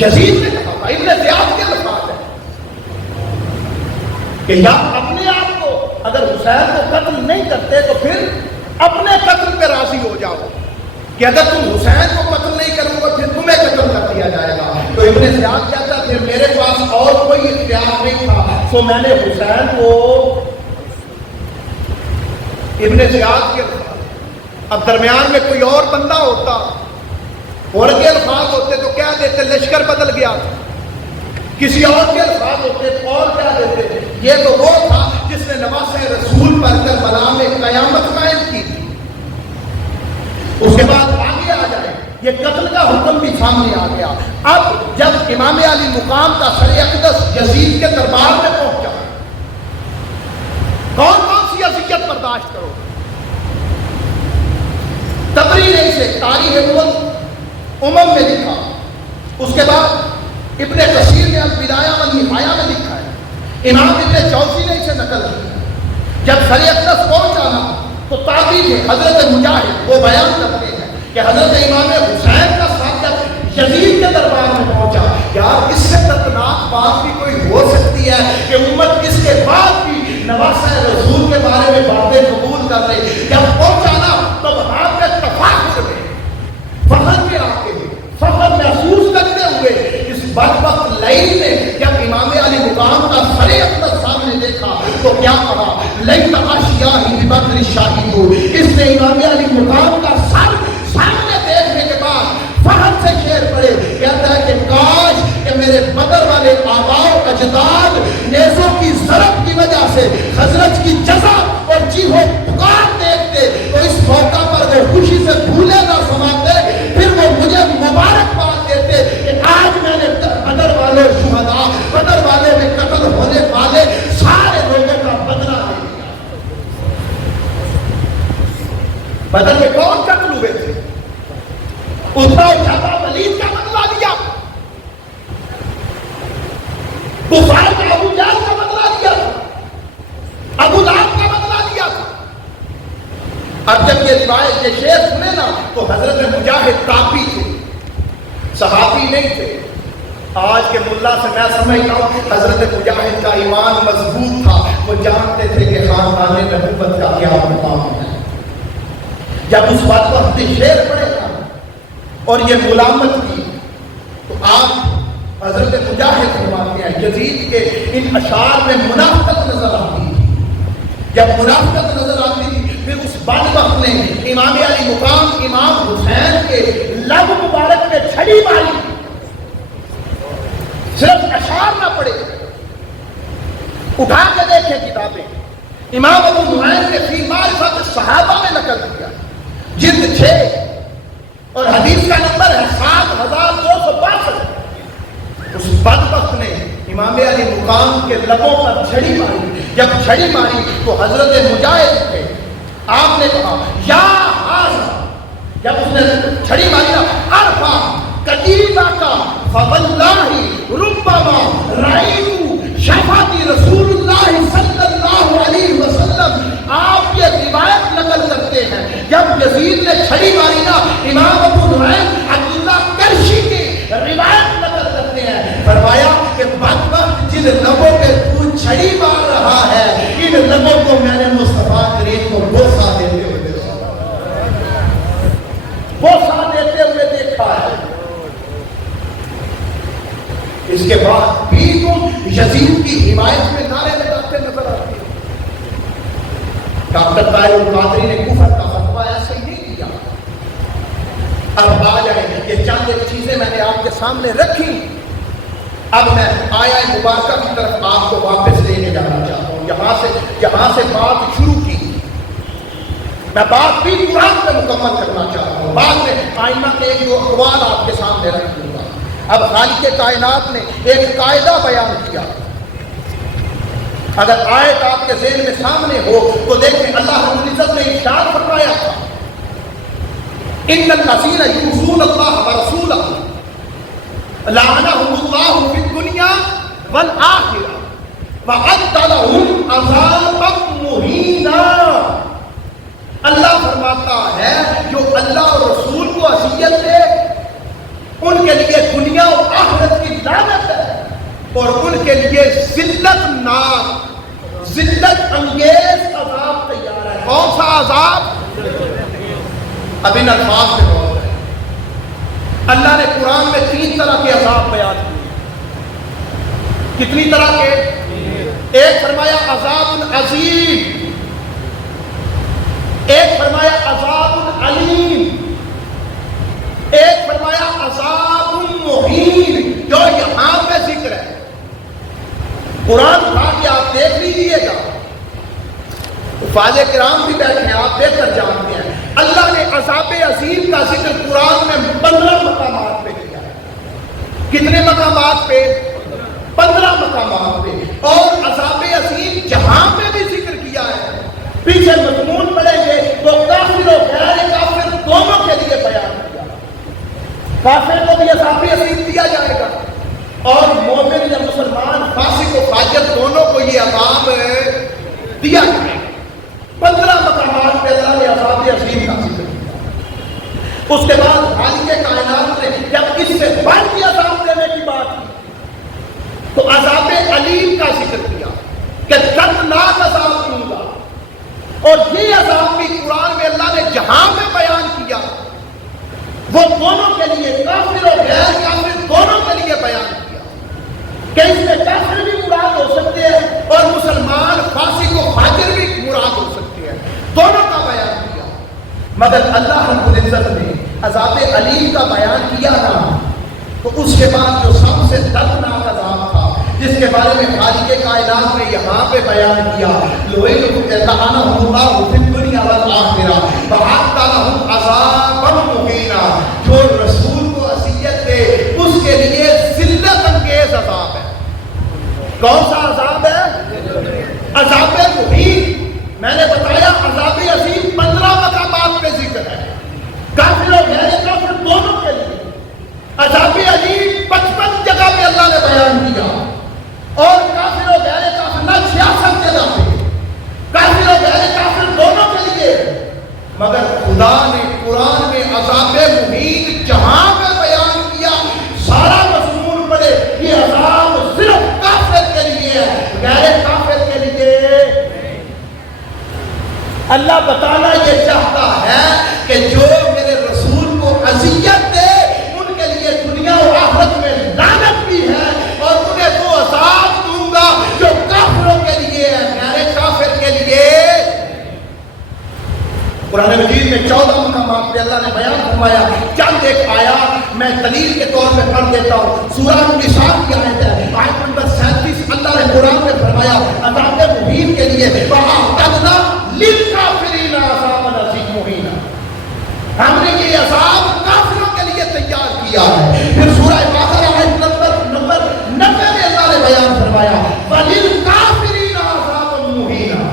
یزید نے کہا, ابن زیاد کے الفاظ ہے کہ یا اپنے آپ کو اگر حسین کو قتل نہیں کرتے تو پھر اپنے قتل پہ راضی ہو جاؤ کہ اگر تم حسین کو قتل نہیں کرو گے پھر تمہیں قتل کر دیا جائے گا. تو ابن زیاد کہتا ہے پھر میرے پاس اور کوئی اختیار نہیں تھا تو میں نے حسین کو ابن زیاد کے اب درمیان میں کوئی اور بندہ ہوتا اور کے الفاظ ہوتے تو کیا دیتے لشکر بدل گیا, کسی اور کے الفاظ ہوتے تو اور کیا دیتے. یہ تو وہ تھا جس نے نواسہ رسول پر کربلا میں قیامت قائم کی تھی. اس کے بعد آگے آ جائے یہ قتل کا حکم بھی سامنے آ گیا. اب جب امام علی مقام کا سر اقدس یزید کے دربار میں پہنچا, کون کون سی اذیت برداشت کرو. تبری نے اسے تاریخ میں لکھا. اس کے بعد ابن کثیر نے البدایہ والنہایہ میں لکھا ہے. امام ابن جوزی نے اسے نقل کی. جب سر اقدس پہنچا نا تو تابعی تھے حضرت مجاہد وہ بیان کرتے ہیں کہ حضرت امام حسین کا ساتھ جب یزید کے دربار میں پہنچا, یار اس سے دردناک بات بھی کوئی ہو سکتی ہے کہ امت اس کے بعد بھی نواسہ رسول کے بارے میں باتیں قبول کر رہی. جب پہنچا نا تو وہاں پہ تفاخر میں فخر میں آ کے فخر محسوس کرتے ہوئے اس بدبخت لعین نے جب امام علی مقام کا سر اقدس سامنے دیکھا تو کیا کہا, لئن اشیاء ببدر شاہد. اس نے امام علی مقام کا سر سامنے دیکھنے کے بعد فخر سے شعر پڑے, کہتا ہے کہ کاش کہ میرے بدر والے آباء و اجداد نیزوں کی ضرب کی وجہ سے خزرج کی جزا اور چیخو پکار دیکھتے تو اس موقع پر وہ خوشی سے بھولے نہ سماتے, پھر وہ مجھے مبارکباد دیتے کہ آج میں نے بدر والے شہداء بدر والے میں قتل ہونے والے سارے لوگوں کا بدلہ لے لیا. بدر میں کون قتل ہوئے تھے؟ اتبا و شیبہ ولید کا بدلہ لیا, کفار کا ابو جہل کا بدلہ لیا, ابو لہب کا بدلہ لیا تھا. اب جب یہ روایت یہ شعر سنے نا تو حضرت مجاہد تابعی تھے, صحابی نہیں تھے. آج کے ملا سے میں سمجھتا ہوں حضرت مجاہد کا ایمان مضبوط تھا, وہ جانتے تھے کہ خاندان نبوت کا کیا مقام ہے. جب اس بات پر اپنے شعر پڑے نا اور یہ ملامت کی تو آپ حضرت مجاہد فرماتے ہیں یزید کے ان اشعار میں منافقت نظر آتی تھی. جب منافقت نظر آتی تھی پھر اس بدبخت نے امام علی مقام امام حسین کے لب مبارک میں چھڑی ماری. صرف اشعار نہ پڑے, اٹھا کے دیکھیں کتابیں. امام ابو نعیم نے فی معرفت صحابہ میں نقل کیا, جلد 6 اور حدیث کا نمبر ہے 7262. اس بدبخت نے امام علی مقام کے لبوں پر چھڑی ماری. جب چھڑی ماری تو حضرت مجاہد تھے, آپ نے کہا یا حاضر. جب اس نے چھڑی ماری نا ارفع قدیبہ کا فواللہ ربما رأیتو شفاعتی رسول اللہ صلی اللہ علیہ وسلم. آپ یہ روایت نقل کرتے ہیں جب یزید نے چھڑی ماری نا, امام ابو نعیم عبداللہ کرشی کی روایت نقل کرتے ہیں, فرمایا کہ بدبخت جن لبوں پہ تو چھڑی مار رہا ہے ان لبوں کو میں نے مصطفیٰ کریم کو بوسہ دیتے ہوئے دیکھا ہے. اس کے بعد بھی تم یزید کی حمایت میں نعرے لگاتے نظر آتے ہیں. ڈاکٹر طاہر القادری نے کفر کا فتویٰ ایسے ہی نہیں دیا. اب آ جائیں یہ چند ایک چیزیں میں نے آپ کے سامنے رکھی. اب میں آیا مبارکہ کی طرف آپ کو واپس لے کے جانا چاہتا ہوں. جہاں سے بات شروع کی میں بات بھی قرآن پہ مکمل کرنا چاہتا ہوں. بعد میں آئمہ کے ایک دو اقوال آپ کے سامنے رکھ دوں گا. اب خالق کائنات نے ایک قاعدہ بیان کیا. اگر آیت آپ کے ذہن میں سامنے ہو تو دیکھیں اللہ رب العزت نے ارشاد فرمایا تھا ان الذین یؤذون اللہ ورسولہ لعنہم اللہ فی الدنیا والآخرہ وأعد لهم عذابا مہینا. اللہ فرماتا ہے جو اللہ اور رسول کو اذیت دے ان کے لیے دنیا اور آخرت کی لعنت ہے اور ان کے لیے ذلت ناک ذلت انگیز عذاب تیار ہے. کون سا عذاب؟ اب ان الفاظ سے غور ہے. اللہ نے قرآن میں 3 طرح کے عذاب بیان کیے. کتنی طرح کے؟ ایک فرمایا عذاب عظیم، ایک فرمایا عذاب علیم، ایک فرمایا عذاب مہین، جو یہاں پہ ذکر ہے. قرآن اٹھا کے آپ دیکھ لیجیے گا، فاضل کرام بھی بیٹھے ہیں، آپ بہتر جانتے ہیں. اللہ نے عذاب عظیم کا ذکر قرآن میں 15 مقامات پہ کیا ہے. کتنے مقامات پہ؟ 15 مقامات پہ. اور عذاب عظیم جہاں پہ بھی ذکر کیا ہے، پیچھے مضمون پڑھیں گے تو کافر و غیر کافر دونوں کے لیے بیان کیا. کافر کو بھی عذاب عظیم دیا جائے گا اور مومن یا مسلمان فاسق و فاجر دونوں کو یہ عذاب دیا جائے گا. 15 مقامات پہ اللہ نے عذاب عظیم کا ذکر کیا. اس کے بعد خالق کائنات نے جب اس سے بڑھ کے عذاب دینے کی بات کی تو عذاب علیم کا ذکر کیا کہ دردناک عذاب دوں گا. اور یہ عذاب بھی قرآن میں اللہ نے جہاں میں بیان کیا وہ دونوں کے لیے، کافر اور غیر کافر دونوں کے لیے بیان کیا کہ اس میں کافر بھی مراد ہو سکتے ہیں اور مسلمان فاسق و فاجر بھی مراد ہو سکتے ہیں. دونوں کا بیان کیا. مگر اللہ رب العزت نے عذاب علیم کا بیان کیا نا تو اس کے بعد جو سب سے دردناک عذاب تھا جس کے بارے میں خالق کائنات نے یہاں پہ بیان کیا، لعنہم اللہ فی الدنیا والآخرہ وأعد لہم عذابا مہینا، جو رسول کو اذیت دے اس کے لیے ذلت انگیز عذاب ہے. کون سا عذاب ہے؟ عذاب مہین. میں نے بتایا عذاب عظیم 15 مقامات پہ ذکر ہے، کافر اور غیر کافر دونوں کے لیے. عذاب علیم 55 جگہ پہ اللہ نے بیان کیا اور کافر و غیر کافر 66 جگہ پہ، کافر و غیر کافر دونوں کے لیے. مگر خدا نے قرآن میں عذاب مہین جہاں پہ بیان کیا سارا مضمون پڑے یہ عذاب صرف کافر کے لیے ہے، غیر کافر کے لیے. اللہ بتانا یہ چاہتا ہے کہ جو میرے رسول کو اذیت دے ان کے لیے دنیا و آخرت میں لعنت بھی ہے اور انہیں وہ عذاب دوں گا جو کافروں کے لیے ہے، غیر کافر کے لیے. قرآن مجید میں 14 مقامات پہ اللہ نے بیان فرمایا. چند ایک آیات میں دلیل کے طور پہ پڑھ دیتا ہوں. سورہ النساء کی آیت ہے، آیت نمبر 37. اللہ نے قرآن میں فرمایا عذاب مہین کے لیے وَأَعْتَدْنَا لِلْكَافِرِينَ عَذَابًا مُهِينًا، ہم نے یہ عذاب کافروں کے لیے تیار کیا ہے. پھر سورہ بقرہ آیت نمبر 90 میں اللہ نے بیان فرمایا وَلِلْكَافِرِينَ عَذَابًا مُهِينًا،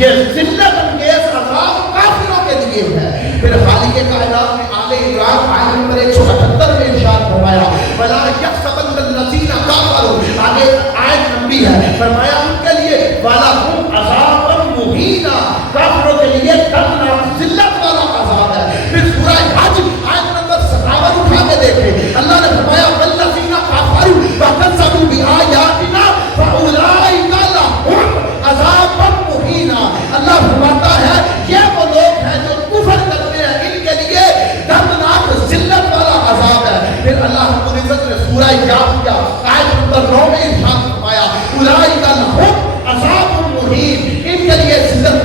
یہ ذلت انگیز عذاب کافروں کے لیے ہے. پھر خالق کائنات میں آل عمران آیت نمبر 178 میں ارشاد فرمایا وَلَا يَحْسَبَنَّ الَّذِينَ كَفَرُوا، آگے آیت لمبی ہے، فرمایا ان کے لیے وَلَهُمْ عَذَابٌ مُهِينًا، کافروں کے لیے دردناک ذلت والا عذاب ہے. پھر سورہ حج آیت نمبر 57 اٹھا کے دیکھیں، اللہ نے فرمایا وَالَّذِينَ كَفَرُوا وَكَذَّبُوا بِآيَاتِنَا فَأُولَٰئِكَ لَهُمْ عَذَابٌ مُهِينًا. اللہ فرماتا ہے یہ وہ لوگ ہیں جو کفر کرتے ہیں، ان کے لیے دردناک ذلت والا عذاب ہے. پھر اللہ رب العزت نے سورہ یاسین آیت نمبر 9 میں ارشاد فرمایا اولئک لہم عذاب مہین، ان کے لیے ذلت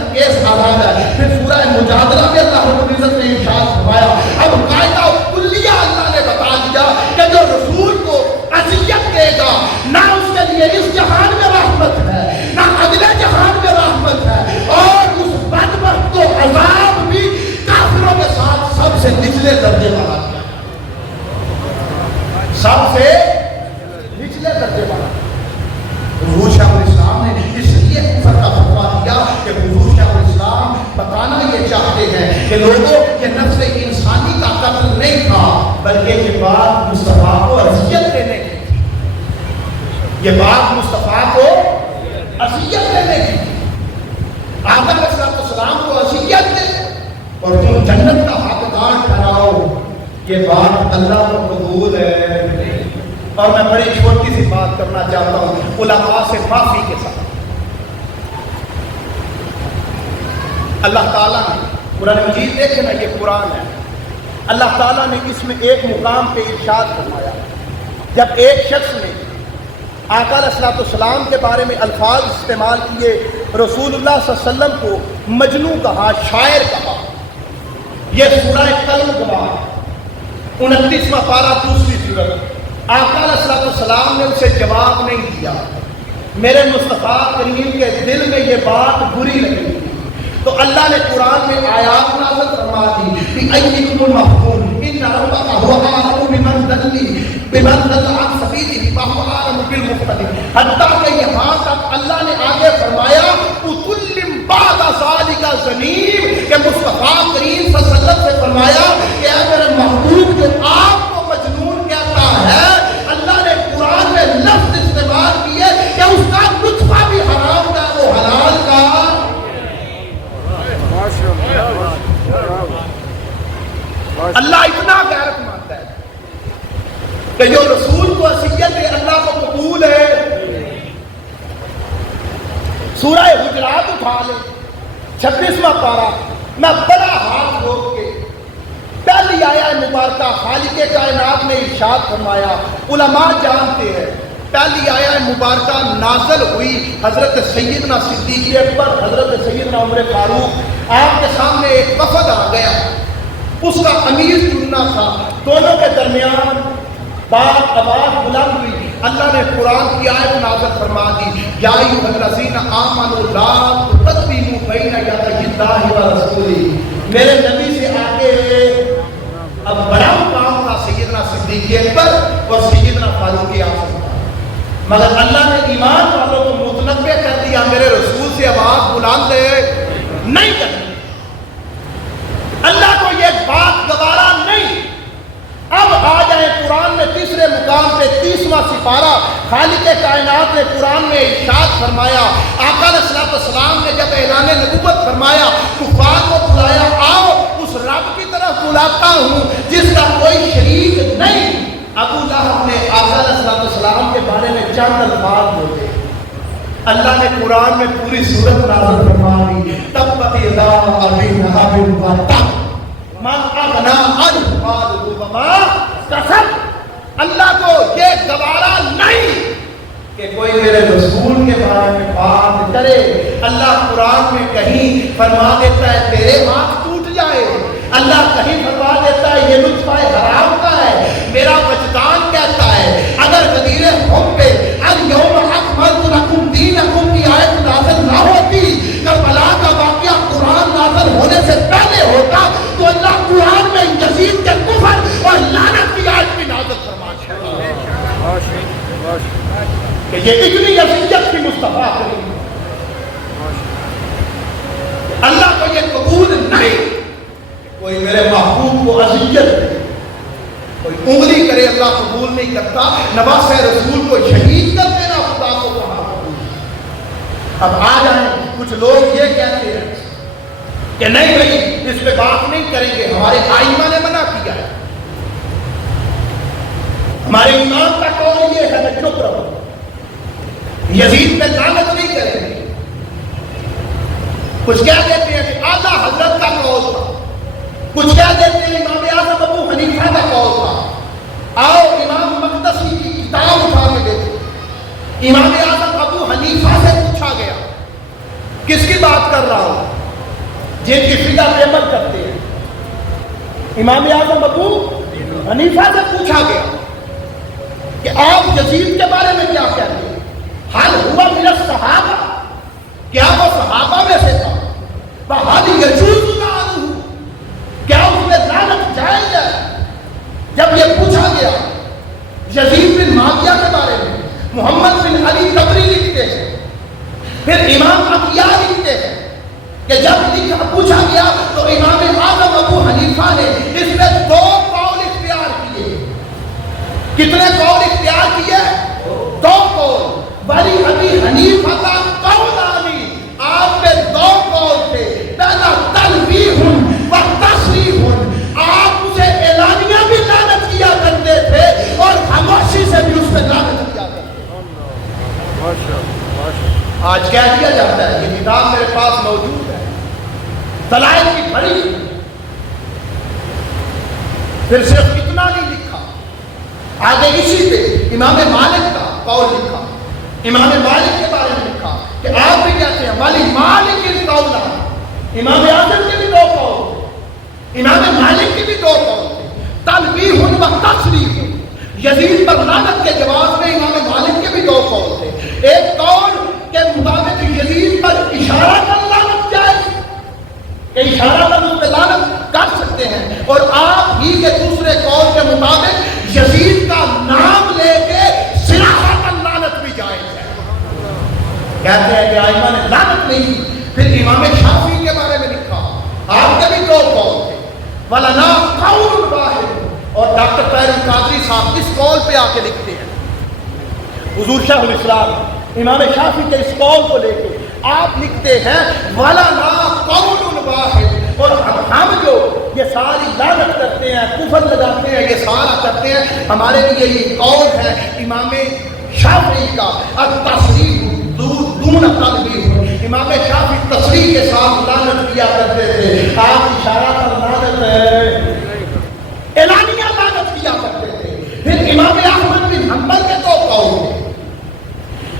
انگیز عذاب ہے. پھر سورہ مجادلہ میں اللہ رب العزت نے ارشاد فرمایا اب قاعدہ کلیہ اللہ نے بتا دیا کہ جو رسول کو اذیت دے گا نہ اس کے لیے اس جہان میں رحمت ہے نہ اگلے جہان میں رحمت ہے، اور اس بدبخت کو عذاب بھی کافروں کے ساتھ سب سے نچلے درجے والا کیا، سب سے نچلے درجے والا. حضور شیخ الاسلام نے اس لیے کفر کا فتویٰ دیا کہ حضور شیخ الاسلام بتانا یہ چاہتے ہیں کہ لوگوں یہ نفس انسانی کا قتل نہیں تھا بلکہ یہ بات مصطفیٰ کو اذیت دینے کی تھی، یہ بات مصطفیٰ کو اذیت دینے کی تھی. آدم علیہ السلام کو اذیت دے اور تم جنت کا حقدار ٹھہراؤ، یہ بات اللہ کو قبول ہے. اور میں بڑی چھوٹی سی بات کرنا چاہتا ہوں علماء سے معافی کے ساتھ. اللہ تعالیٰ نے قرآن مجید دیکھیں نا، یہ قرآن ہے، اللہ تعالیٰ نے اس میں ایک مقام پہ ارشاد فرمایا. جب ایک شخص نے آقا علیہ السلام کے بارے میں الفاظ استعمال کیے، رسول اللہ صلی اللہ علیہ وسلم کو مجنوں کہا، شاعر کہا. یہ سورہ قلم گواہ 29واں پارہ 2 سورت. آقا علیہ السلام نے اسے جواب نہیں دیا. میرے مصطفیٰ کریم کے دل میں یہ بات بری لگی تو اللہ نے قرآن میں آیات نازل فرما دی کہ ایکم المحکوم ان ربک هو اعلم بمن ضل عن سبیلہ وهو اعلم بالمهتدین. حتیٰ کہ یہاں تک اللہ نے آگے فرمایا اکلم بعد ذلک زنیم، کہ مصطفیٰ کریم صلی اللہ علیہ وسلم سے فرمایا کہ اے میرے محبوب، جو آپ کو مجنون کہتا ہے، اللہ نے قرآن میں لفظ استعمال کیے کہ اس کا نطفہ بھی حرام کا وہ حلال کا. اللہ اتنا غیرت مند ہے کہ جو رسول کو وصیت ہے اللہ کو قبول ہے. سورہ حجرات اٹھا لیں 26واں پارہ، میں بڑا ہاتھ روک کے پہلی آیہ مبارکہ خالق کائنات نے ارشاد فرمایا. علماء جانتے ہیں پہلی آیہ مبارکہ نازل ہوئی حضرت سیدنا صدیق اکبر، حضرت سیدنا عمر فاروق، آپ کے سامنے ایک وفد آ گیا، اس کا امیر چننا تھا. دونوں کے درمیان بات آواز بلند ہوئی. اللہ نے قرآن کی آیت نازل فرما دی، یا ایھا الذین آمنوا لا تقدموا بین یدی اللہ ورسولہ. میرے نبی سے آگے اب بڑا مقام تھا سیدنا صدیق اکبر اور سیدنا فاروق اعظم، مگر اللہ نے ایمان والوں کو متنبع کر دیا میرے رسول سے آواز بلند نہیں کرنی. اللہ کو یہ بات گوارا نہیں. اب آ جائیں قرآن میں تیسرے مقام پہ 30واں سپارہ، خالق کائنات نے قرآن میں ارشاد فرمایا. آقا علیہ السلام نے جب اعلان نبوت فرمایا، کفار کو بلایا، آؤ اس رب کی طرف بلاتا ہوں جس کا کوئی شریک نہیں. ابو لہب نے آقا علیہ السلام کے بارے میں چند الفاظ بولے. اللہ نے قرآن میں پوری سورت نازل فرما دی، تبت یدا ابی لہب وتب ما اغنی عنہ مالہ وما کسب. اللہ کو یہ گوارا نہیں کہ کوئی میرے رسول کے بارے میں بات کرے. اللہ قرآن میں کہیں فرما دیتا ہے تیرے ہاتھ ٹوٹ جائے، اللہ کہیں فرما دیتا ہے یہ نطفہ حرام کا ہے. میرا وجدان کہتا ہے اگر غدیر حب پہ الیوم اکملت لکم دینکم کی آیت نازل نہ ہوتی، کربلا کا واقعہ قرآن نازل ہونے سے پہلے ہوتا تو اللہ قرآن میں یزید کے کفر اور لعنت کی آیت بھی نازل فرما دیتا کہ یہ اتنی اذیت کی مصطفیٰ کریم. اللہ کو یہ قبول نہیں کوئی میرے محبوب کو اذیت دے، کوئی انگلی کرے اللہ قبول نہیں کرتا. نواز رسول کو شہید کر دینا خدا کو کہاں قبول. اب آ جائیں کچھ لوگ یہ کہتے ہیں کہ نہیں بھائی اس پہ بات نہیں کریں گے، ہمارے آئمہ نے منع کیا ہے، ہمارے امام کا قول یہ ہے کہ چپ رہو، یزید پہ لعنت نہیں کریں گے. کچھ کہہ دیتے ہیں کہ اعلیٰ حضرت کا قول تھا، کچھ کہہ دیتے ہیں امام اعظم ابو حنیفہ کا قول تھا. آؤ امام مقدسی کی کتاب اٹھا کے دیکھو. امام اعظم ابو حنیفہ سے پوچھا گیا، کس کی بات کر رہا ہوں؟ جن کی فقہ پہ عمل کرتے ہیں. امام اعظم ابو حنیفہ سے پوچھا گیا کہ آپ یزید کے بارے میں کیا کہتے ہیں؟ حل ہوا من الصحابہ، کیا وہ صحابہ میں سے تھا؟ بحال یجوز لعنہ، کیا اس میں لعنت جائز ہے؟ جب یہ پوچھا گیا یزید بن معاویہ کے بارے میں محمد بن علی تبری لکھتے ہیں، پھر امام عطیہ لکھتے ہیں کہ جب پوچھا گیا تو امام اعظم ابو حنیفہ نے اس میں 2 قول اختیار کیے. کتنے قول اختیار کیے؟ 2 قول. ولی ابی حنیفہ کا قولانی، آپ میں 2 قول تھے. پہلا تلویح و تصریح، آپ اسے اعلانیہ بھی لعنت کیا کرتے تھے اور خاموشی سے بھی اس دلائل کی بڑی. پھر صرف اتنا نہیں لکھا، آگے اسی پہ امام مالک کا قول لکھا. امام مالک کے بارے میں لکھا کہ آپ بھی کہتے ہیں ولی مالک القول. امام اعظم کے بھی دو قول تھے، امام مالک کے بھی دو قول تھے. تنبیہ و تصریح، یزید پر لعنت کے جواب میں امام مالک کے بھی دو قول تھے. ایک قول کے مطابق یزید پر اشارہ کر لعنت جائز کہ اشارہ کر اس پہ لعنت کر سکتے ہیں، اور آپ ہی کے دوسرے قول کے مطابق یزید کا نام لے کے صراحۃ لعنت بھی جائز ہے. کہتے ہیں کہ ائمہ نے لعنت نہیں. پھر امام شافعی کے بارے میں لکھا، آپ کے بھی دو قول تھے، وَلَنَا قَوْلٌ وَاحِدٌ. اور ڈاکٹر طاہر القادری صاحب اس قول پہ آ کے لکھتے ہیں، حضور شیخ الاسلام امام شافعی کے اس قول کو لے کے آپ لکھتے ہیں وَلَنَا قَوْلٌ وَاحِدٌ. اور ہم جو یہ ساری لعنت کرتے ہیں، کفر لگاتے ہیں، یہ سارا کرتے ہیں، ہمارے لیے یہ قول ہے امام شافعی کا، التصریح دون تنبیہ. امام شافعی تصریح کے ساتھ لعنت کیا کرتے تھے، آپ اشارہ پر لعنت اعلانیہ لعنت کیا کرتے تھے. پھر امام احمد بن حنبل کے دو قول ہیں،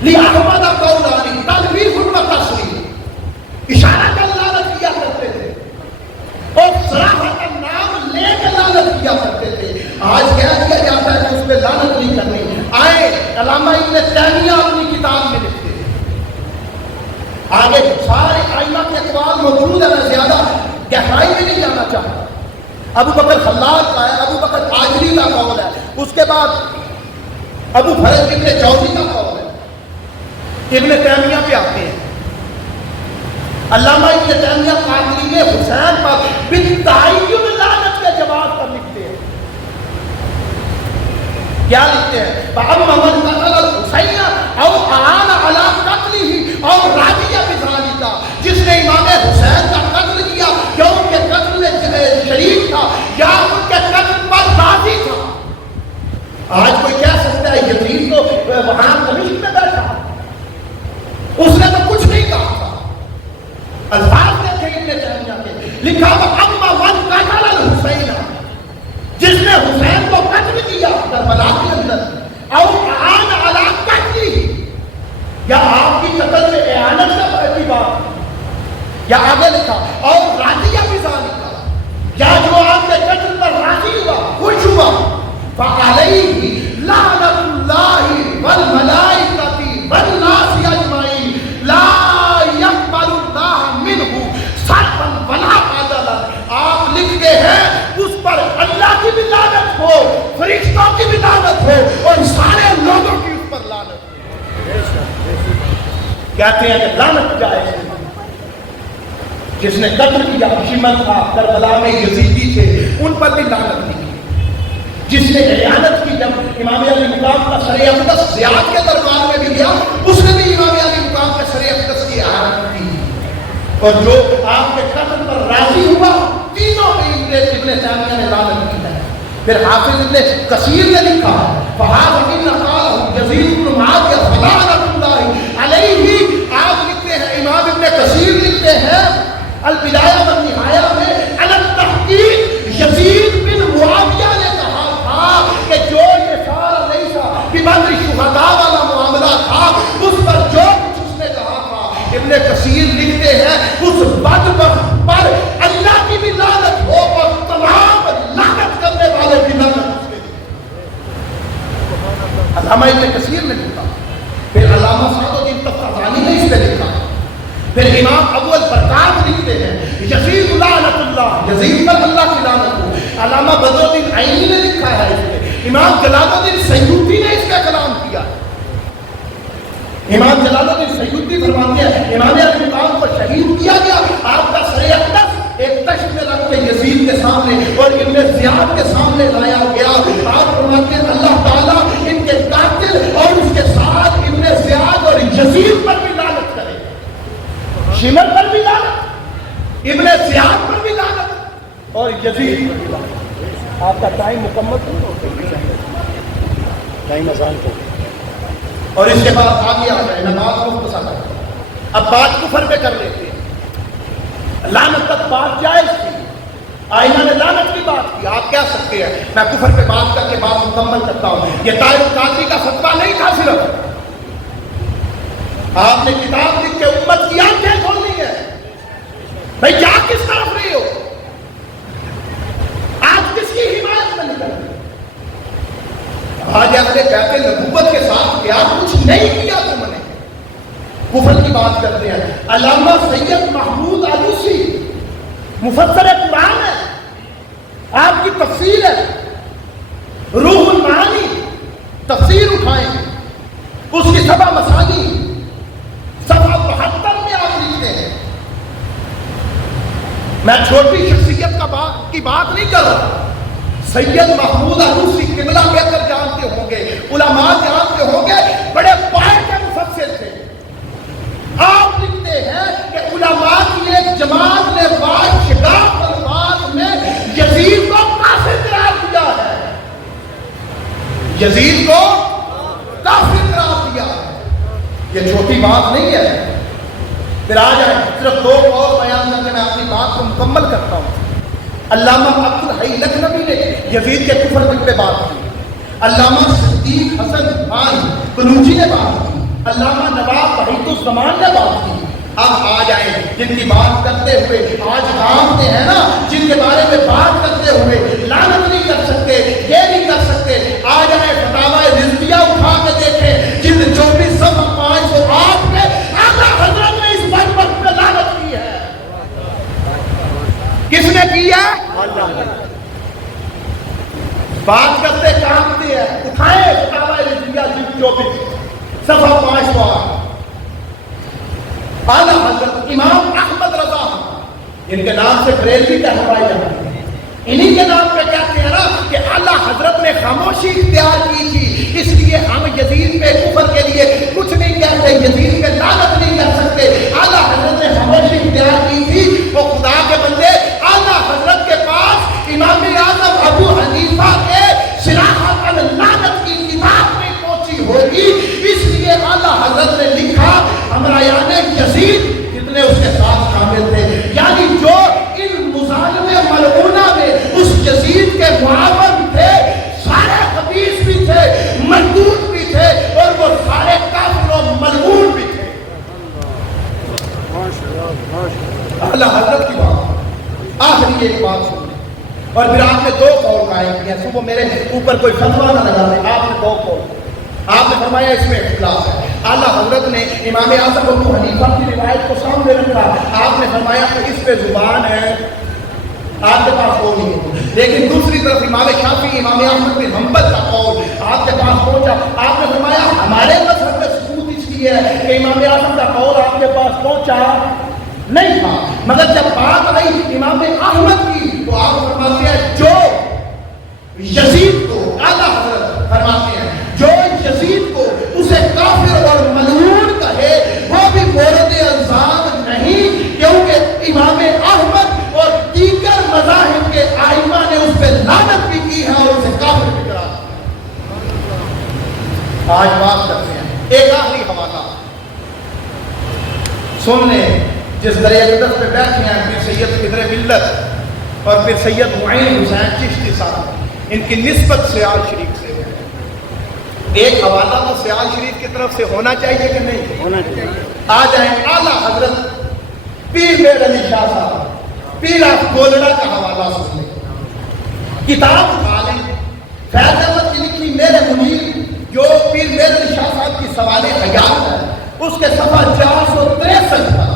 لِأَحْمَدَ قَوْلَانِ تَنْبِیہٌ وَتَصْرِیح. اشارہ کر لعنت کیا کرتے تھے اور صراحۃ نام لے کے لعنت کیا کرتے تھے. آج کہہ دیا جاتا ہے کہ اس پہ لعنت نہیں کرنی. آئے علامہ ابن تیمیہ اپنی کتاب میں لکھتے ہیں، آگے سارے ائمہ کے اقوال موجود ہے، میں زیادہ گہرائی میں نہیں جانا چاہتا. ابو بکر خلال کا ہے، ابو بکر آجری کا قول ہے، اس کے بعد ابو فرج ابن جوزی کا قول ہے. ابن تیمیہ پہ آتے ہیں، علامہ ابن تیمیہ قاتل حسین پر بالتعین لعنت کے جواب پر لکھتے ہیں. کیا لکھتے ہیں؟ فَأَمَّا مَنْ قَتَلَ الْحُسَيْنَ أَوْ أَعَانَ عَلَىٰ قَتْلِهِ أَوْ رَضِيَ بِذَلِكَ. جس نے امام حسین کا قتل کیا یا ان کے قتل میں شریک تھا یا ان کے قتل پر راضی تھا. آج کوئی کہہ سکتا ہے یزید تو وہاں دمشق میں بیٹھا، اس نے تو کچھ نہیں کہا تھا. الفاظ دیکھیں ابن تیمیہ کے، لکھا وَأَمَّا مَنْ قَتَلَ الْحُسَيْنَ، جس نے حسین کو قتل کیا کربلا کے اندر، او اعان علی قتلہ، یا آپ کی قتل میں اعانت کی بات، یا آگے لکھا اور راضیہ بذالک، یا جو آپ کے قتل پر راضی ہوا، خوش ہوا، فعلیہ لعنت اللہ والملائکۃ والناس اجمعین لا یقبل اللہ منہ صرفا ولا عدلا. آپ لکھتے ہیں اس پر اللہ کی بھی لعنت ہو، فرشتوں کی بھی لعنت ہو، اور سارے لوگوں کی اس پر لعنت ہو. کہتے ہیں کہ لعنت جائز ہے. جس نے قتل کیا شمن تھا، کربلا میں یزیدی تھے، ان پر بھی لعنت نہیں. جس نے اعانت کی، جب امام علی مقام کا سر اقدس زیاد کے دربار میں بھی گیا، اس نے بھی امام علی مقام کے سر اقدس کی اعانت کی. اور جو آپ کے قتل پر راضی ہوا، تینوں پہ ابن تیمیہ نے لعنت کی ہے. پھر حافظ ابن کثیر نے لکھا فَهَذَا إِنَّ قَالَهُ يَزِيدُ بْنُ مُعَاوِيَةَ فَلَعْنَةُ اللَّهِ عَلَيْهِ. آپ لکھتے ہیں، امام ابن کثیر لکھتے ہیں البدایہ والنہایہ میں، علی التحقیق یزید بن معاویہ نے کہا تھا کہ جو یہ سارا لیسا ببدر شہداء والا معاملہ تھا، اس پر جو کچھ اس نے کہا تھا، ابن کثیر لکھتے ہیں اس بدبخت پر اللہ کی بھی لعنت ہو اور تمام لعنت کرنے والے بھی لعنت اس کے. علامہ ابن کثیر نے لکھا. پھر علامہ سعد الدین طبرانی نے اس پہ لکھا. پھر امام ابو البرکات لکھتے ہیں یزید لعنت اللہ، یزید پر اللہ کی لعنت ہو. علامہ بدر الدین عینی نے لکھا ہے اس پہ. امام جلال الدین سیوطی نے اس کا کلام کیا. امام جلال الدین سیوطی فرماتے ہیں امام علی مقام کو شہید کیا گیا، آپ کا سر اقدس ایک تشت میں رکھ کے یزید کے سامنے اور ابن زیاد کے سامنے لایا گیا. آپ فرماتے ہیں اللہ تعالیٰ ان کے قاتل اور اس کے ساتھ ابن زیاد اور یزید پر بھی لعنت کرے، شمر پر بھی لعنت، ابن زیاد پر بھی لعنت اور یزید پر بھی لعنت. آپ کا ٹائم مکمل ٹائم اذان کو، اور اس کے بعد آگے آ جائے. میں بات مختصر کرتا ہوں، اب بات کفر پہ کر لیتے ہیں. لعنت تک بات جائز تھی، آئینہ نے لعنت کی بات کی، آپ کہہ سکتے ہیں میں کفر پہ بات کر کے بات مکمل کرتا ہوں، یہ طاہر القادری کا فتویٰ نہیں تھا صرف، آپ نے کتاب لکھ کے امت کی آنکھیں کھولی ہے، بھائی کیا کس طرف رہے ہو، آج کس کی حمایت میں نکل رہے آج اپنے بیت نبوت کے ساتھ کیا کچھ نہیں کیا تم نے، کفر کی بات کرتے ہیں۔ علامہ سید محمود آلوسی مفسر قرآن ہے، آپ کی تفسیر ہے روح المعانی، تفسیر اٹھائیں اس کی صفحہ مسانی صفحہ 72 میں آپ لکھتے ہیں، میں چھوٹی شخصیت کی بات نہیں کر رہا، سید محمود آلوسی قبلہ بہتر جانتے ہوں گے، علماء جانتے ہوں گے، بڑے پائے کے مفسر تھے، آپ لکھتے ہیں کہ علماء کی ایک جماعت نے باشگاف الفاظ میں یزید کو کافر قرار دیا ہے، یزید کو کافر قرار دیا ہے، یہ چھوٹی بات نہیں ہے۔ پھر آ جائیں، صرف دو اور بیان کر کے میں اپنی بات کو مکمل کرتا ہوں۔ علامہ عبد الحی لکھنوی نے یزید کے کفر پہ بات کی، علامہ صدیق حسن خان بلوچی نے بات کی، علامہ نواب وحید الزمان نے بات کی۔ اب آ جائیں جن کی بات کرتے ہوئے آج کامتے ہیں نا، جن کے بارے میں بات کرتے ہوئے لعنت نہیں کر سکتے، یہ نہیں کر سکتے، آ جائیں فتاوی رضویہ اٹھا کے دیکھیں، جلد 24 صفحہ 508 میں اعلیٰ حضرت نے اس وقت پہ لعنت کی ہے۔ کس نے کی ہے؟ بات کرتے کامتے ہیں، اٹھائیں فتاوی رضویہ جلد 24 صفحہ 508۔ اعلیٰ حضرت امام احمد رضا، ان کے نام سے بریلوی کہلوائی جاتی ہے، انہی کے نام پہ کہتے ہیں نا کہ اعلیٰ حضرت نے خاموشی اختیار کی تھی، اس لیے ہم یزید پہ کفر کے لیے کچھ نہیں کہتے، یزید پہ لعنت نہیں کر سکتے، اعلیٰ حضرت نے خاموشی اختیار کی تھی۔ وہ خدا کے بندے، اعلیٰ حضرت کے پاس امام اعظم ابو حنیفہ کے صراحۃ اللعنت کی کتاب میں پہنچی ہوگی، اس لیے اعلیٰ حضرت نے لکھا ہمرایان یزید کتنے اس کے ساتھ شامل تھے، یعنی جو ان مظالم ملعونہ میں اس یزید کے معاون تھے، سارے خبیث بھی تھے، مردود بھی تھے، اور وہ سارے کافر و ملعون بھی تھے۔ اعلیٰ حضرت کی بات، آخری ایک بات سنیں، اور پھر آپ نے دو قول قائم کیا، صبح میرے اوپر کوئی فتویٰ نہ لگا دے، آپ نے دو قول، آپ نے فرمایا اس میں اختلاف ہے، اعلیٰ حضرت نے امام اعظم ابو حنیفہ کی روایت کو سامنے رکھا، آپ نے فرمایا کہ اس پہ زبان ہے، آپ کے پاس قول نہیں ہے، لیکن دوسری طرف امام شافعی امام احمد بن حنبل کا قول آپ کے پاس پہنچا، آپ نے فرمایا ہمارے مذہب میں ثبوت اس لیے ہے کہ امام اعظم کا قول آپ کے پاس پہنچا نہیں تھا، مگر جب بات آئی امام احمد کی تو آپ فرماتے ہیں جو یزید کو، اعلیٰ حضرت فرماتے ہیں جو یزید کو اسے کافر اور ملعون کہے وہ بھی مورد الزام نہیں، کیونکہ امام احمد اور دیگر مذاہب کے ائمہ نے اس پہ لعنت بھی کی ہے اور اسے کافر بھی قرار دیا۔ آج بات کرتے ہیں ایک آخری حوالہ سن لیں، جس دریا اقدس پہ بیٹھے ہیں پھر سید قدر ملت اور پھر سید معین حسین چشتی صاحب، ان کی نسبت سیال شریف سے ہے، ایک حوالہ تو سیال شریف کی طرف سے ہونا چاہیے کہ نہیں ہونا چاہیے۔ آ جائیں اعلیٰ حضرت پیر میر علی شاہ صاحب پیر آف گولڑا کا حوالہ سن لیں، کتاب اٹھا لیں، فیض احمد کی لکھی میرے منیر جو پیر میر علی شاہ صاحب کی سوال حیات ہے، اس کے صفحہ 463 پر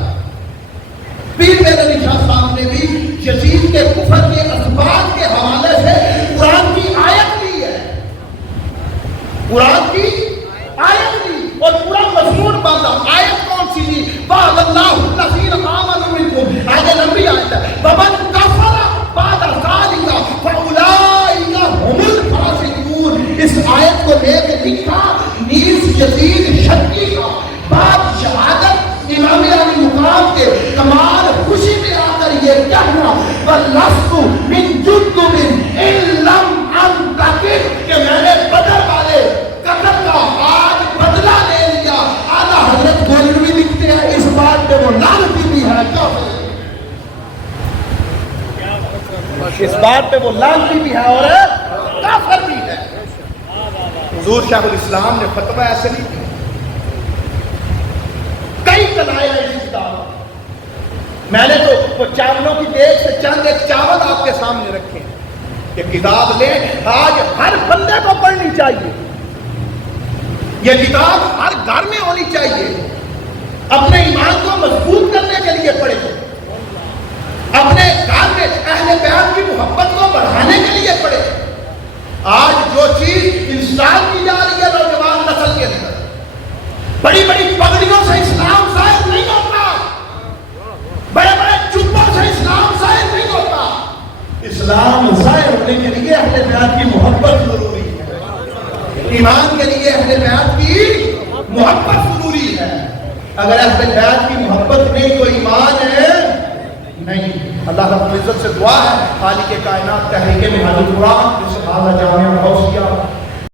پیر میر علی شاہ صاحب نے بھی یزید کے کفر کے اسباب کے حوالے سے قرآن کی آیت لی ہے، قرآن کی آیت لی اور پورا مضمون باندھا۔ آیت کون سی لی؟ وَعَدَ اللَّهُ الَّذِينَ آمَنُوا مِنكُمْ، آگے لمبی آیت ہے، وَمَنْ كَفَرَ بَعْدَ ذَلِكَ فَأُولَٰئِكَ هُمُ الْفَاسِقُونَ۔ اس آیت کو لے کے لکھا نیز یزید شکی کا بعد شہادت امام علی مقام کے کمال خوشی میں آ کر یہ کہنا وَلَسْتُ مِن جُندُبٍ إِن لَّمْ أَنْتَقِمْ، کہ میں نے بدر والے قتل کا آج بدلہ لے لیا۔ اعلیٰ حضرت گولڑوی لکھتے ہیں اس بات پہ وہ لعنتی بھی ہے کافر۔ بات پہ وہ لعنتی بھی ہے اور کافر بھی ہے۔ حضور شیخ الاسلام نے فتویٰ ایسے نہیں دیا، کئی دلائل ہیں اس کتاب میں۔ میں نے تو وہ چاولوں کی دیگ سے چند ایک چاول آپ کے سامنے رکھے ہیں کہ کتاب لیں، آج ہر بندے کو پڑھنی چاہیے، یہ کتاب ہر گھر میں ہونی چاہیے، اپنے ایمان کو مضبوط کرنے کے لیے پڑھیں، اپنے گھر میں اہل بیت کی محبت کو بڑھانے کے لیے پڑھیں۔ آج جو چیز انسٹال کی جا رہی ہے نوجوان نسل کے اندر، بڑی بڑی پگڑیوں سے اسلام ظاہر نہیں ہوتا، بڑے بڑے چپوں سے اسلام ظاہر نہیں ہوتا، اسلام ظاہر ہونے کے لیے اہل بیت کی محبت ضروری ہے، ایمان کے لیے اہل بیت کی محبت ضروری ہے۔ اگر اہل بیت کی محبت نہیں تو ایمان ہے نہیں۔ اللہ رب العزت سے دعا ہے خالق کائنات تحریک منہاج القرآن جامعہ غوثیہ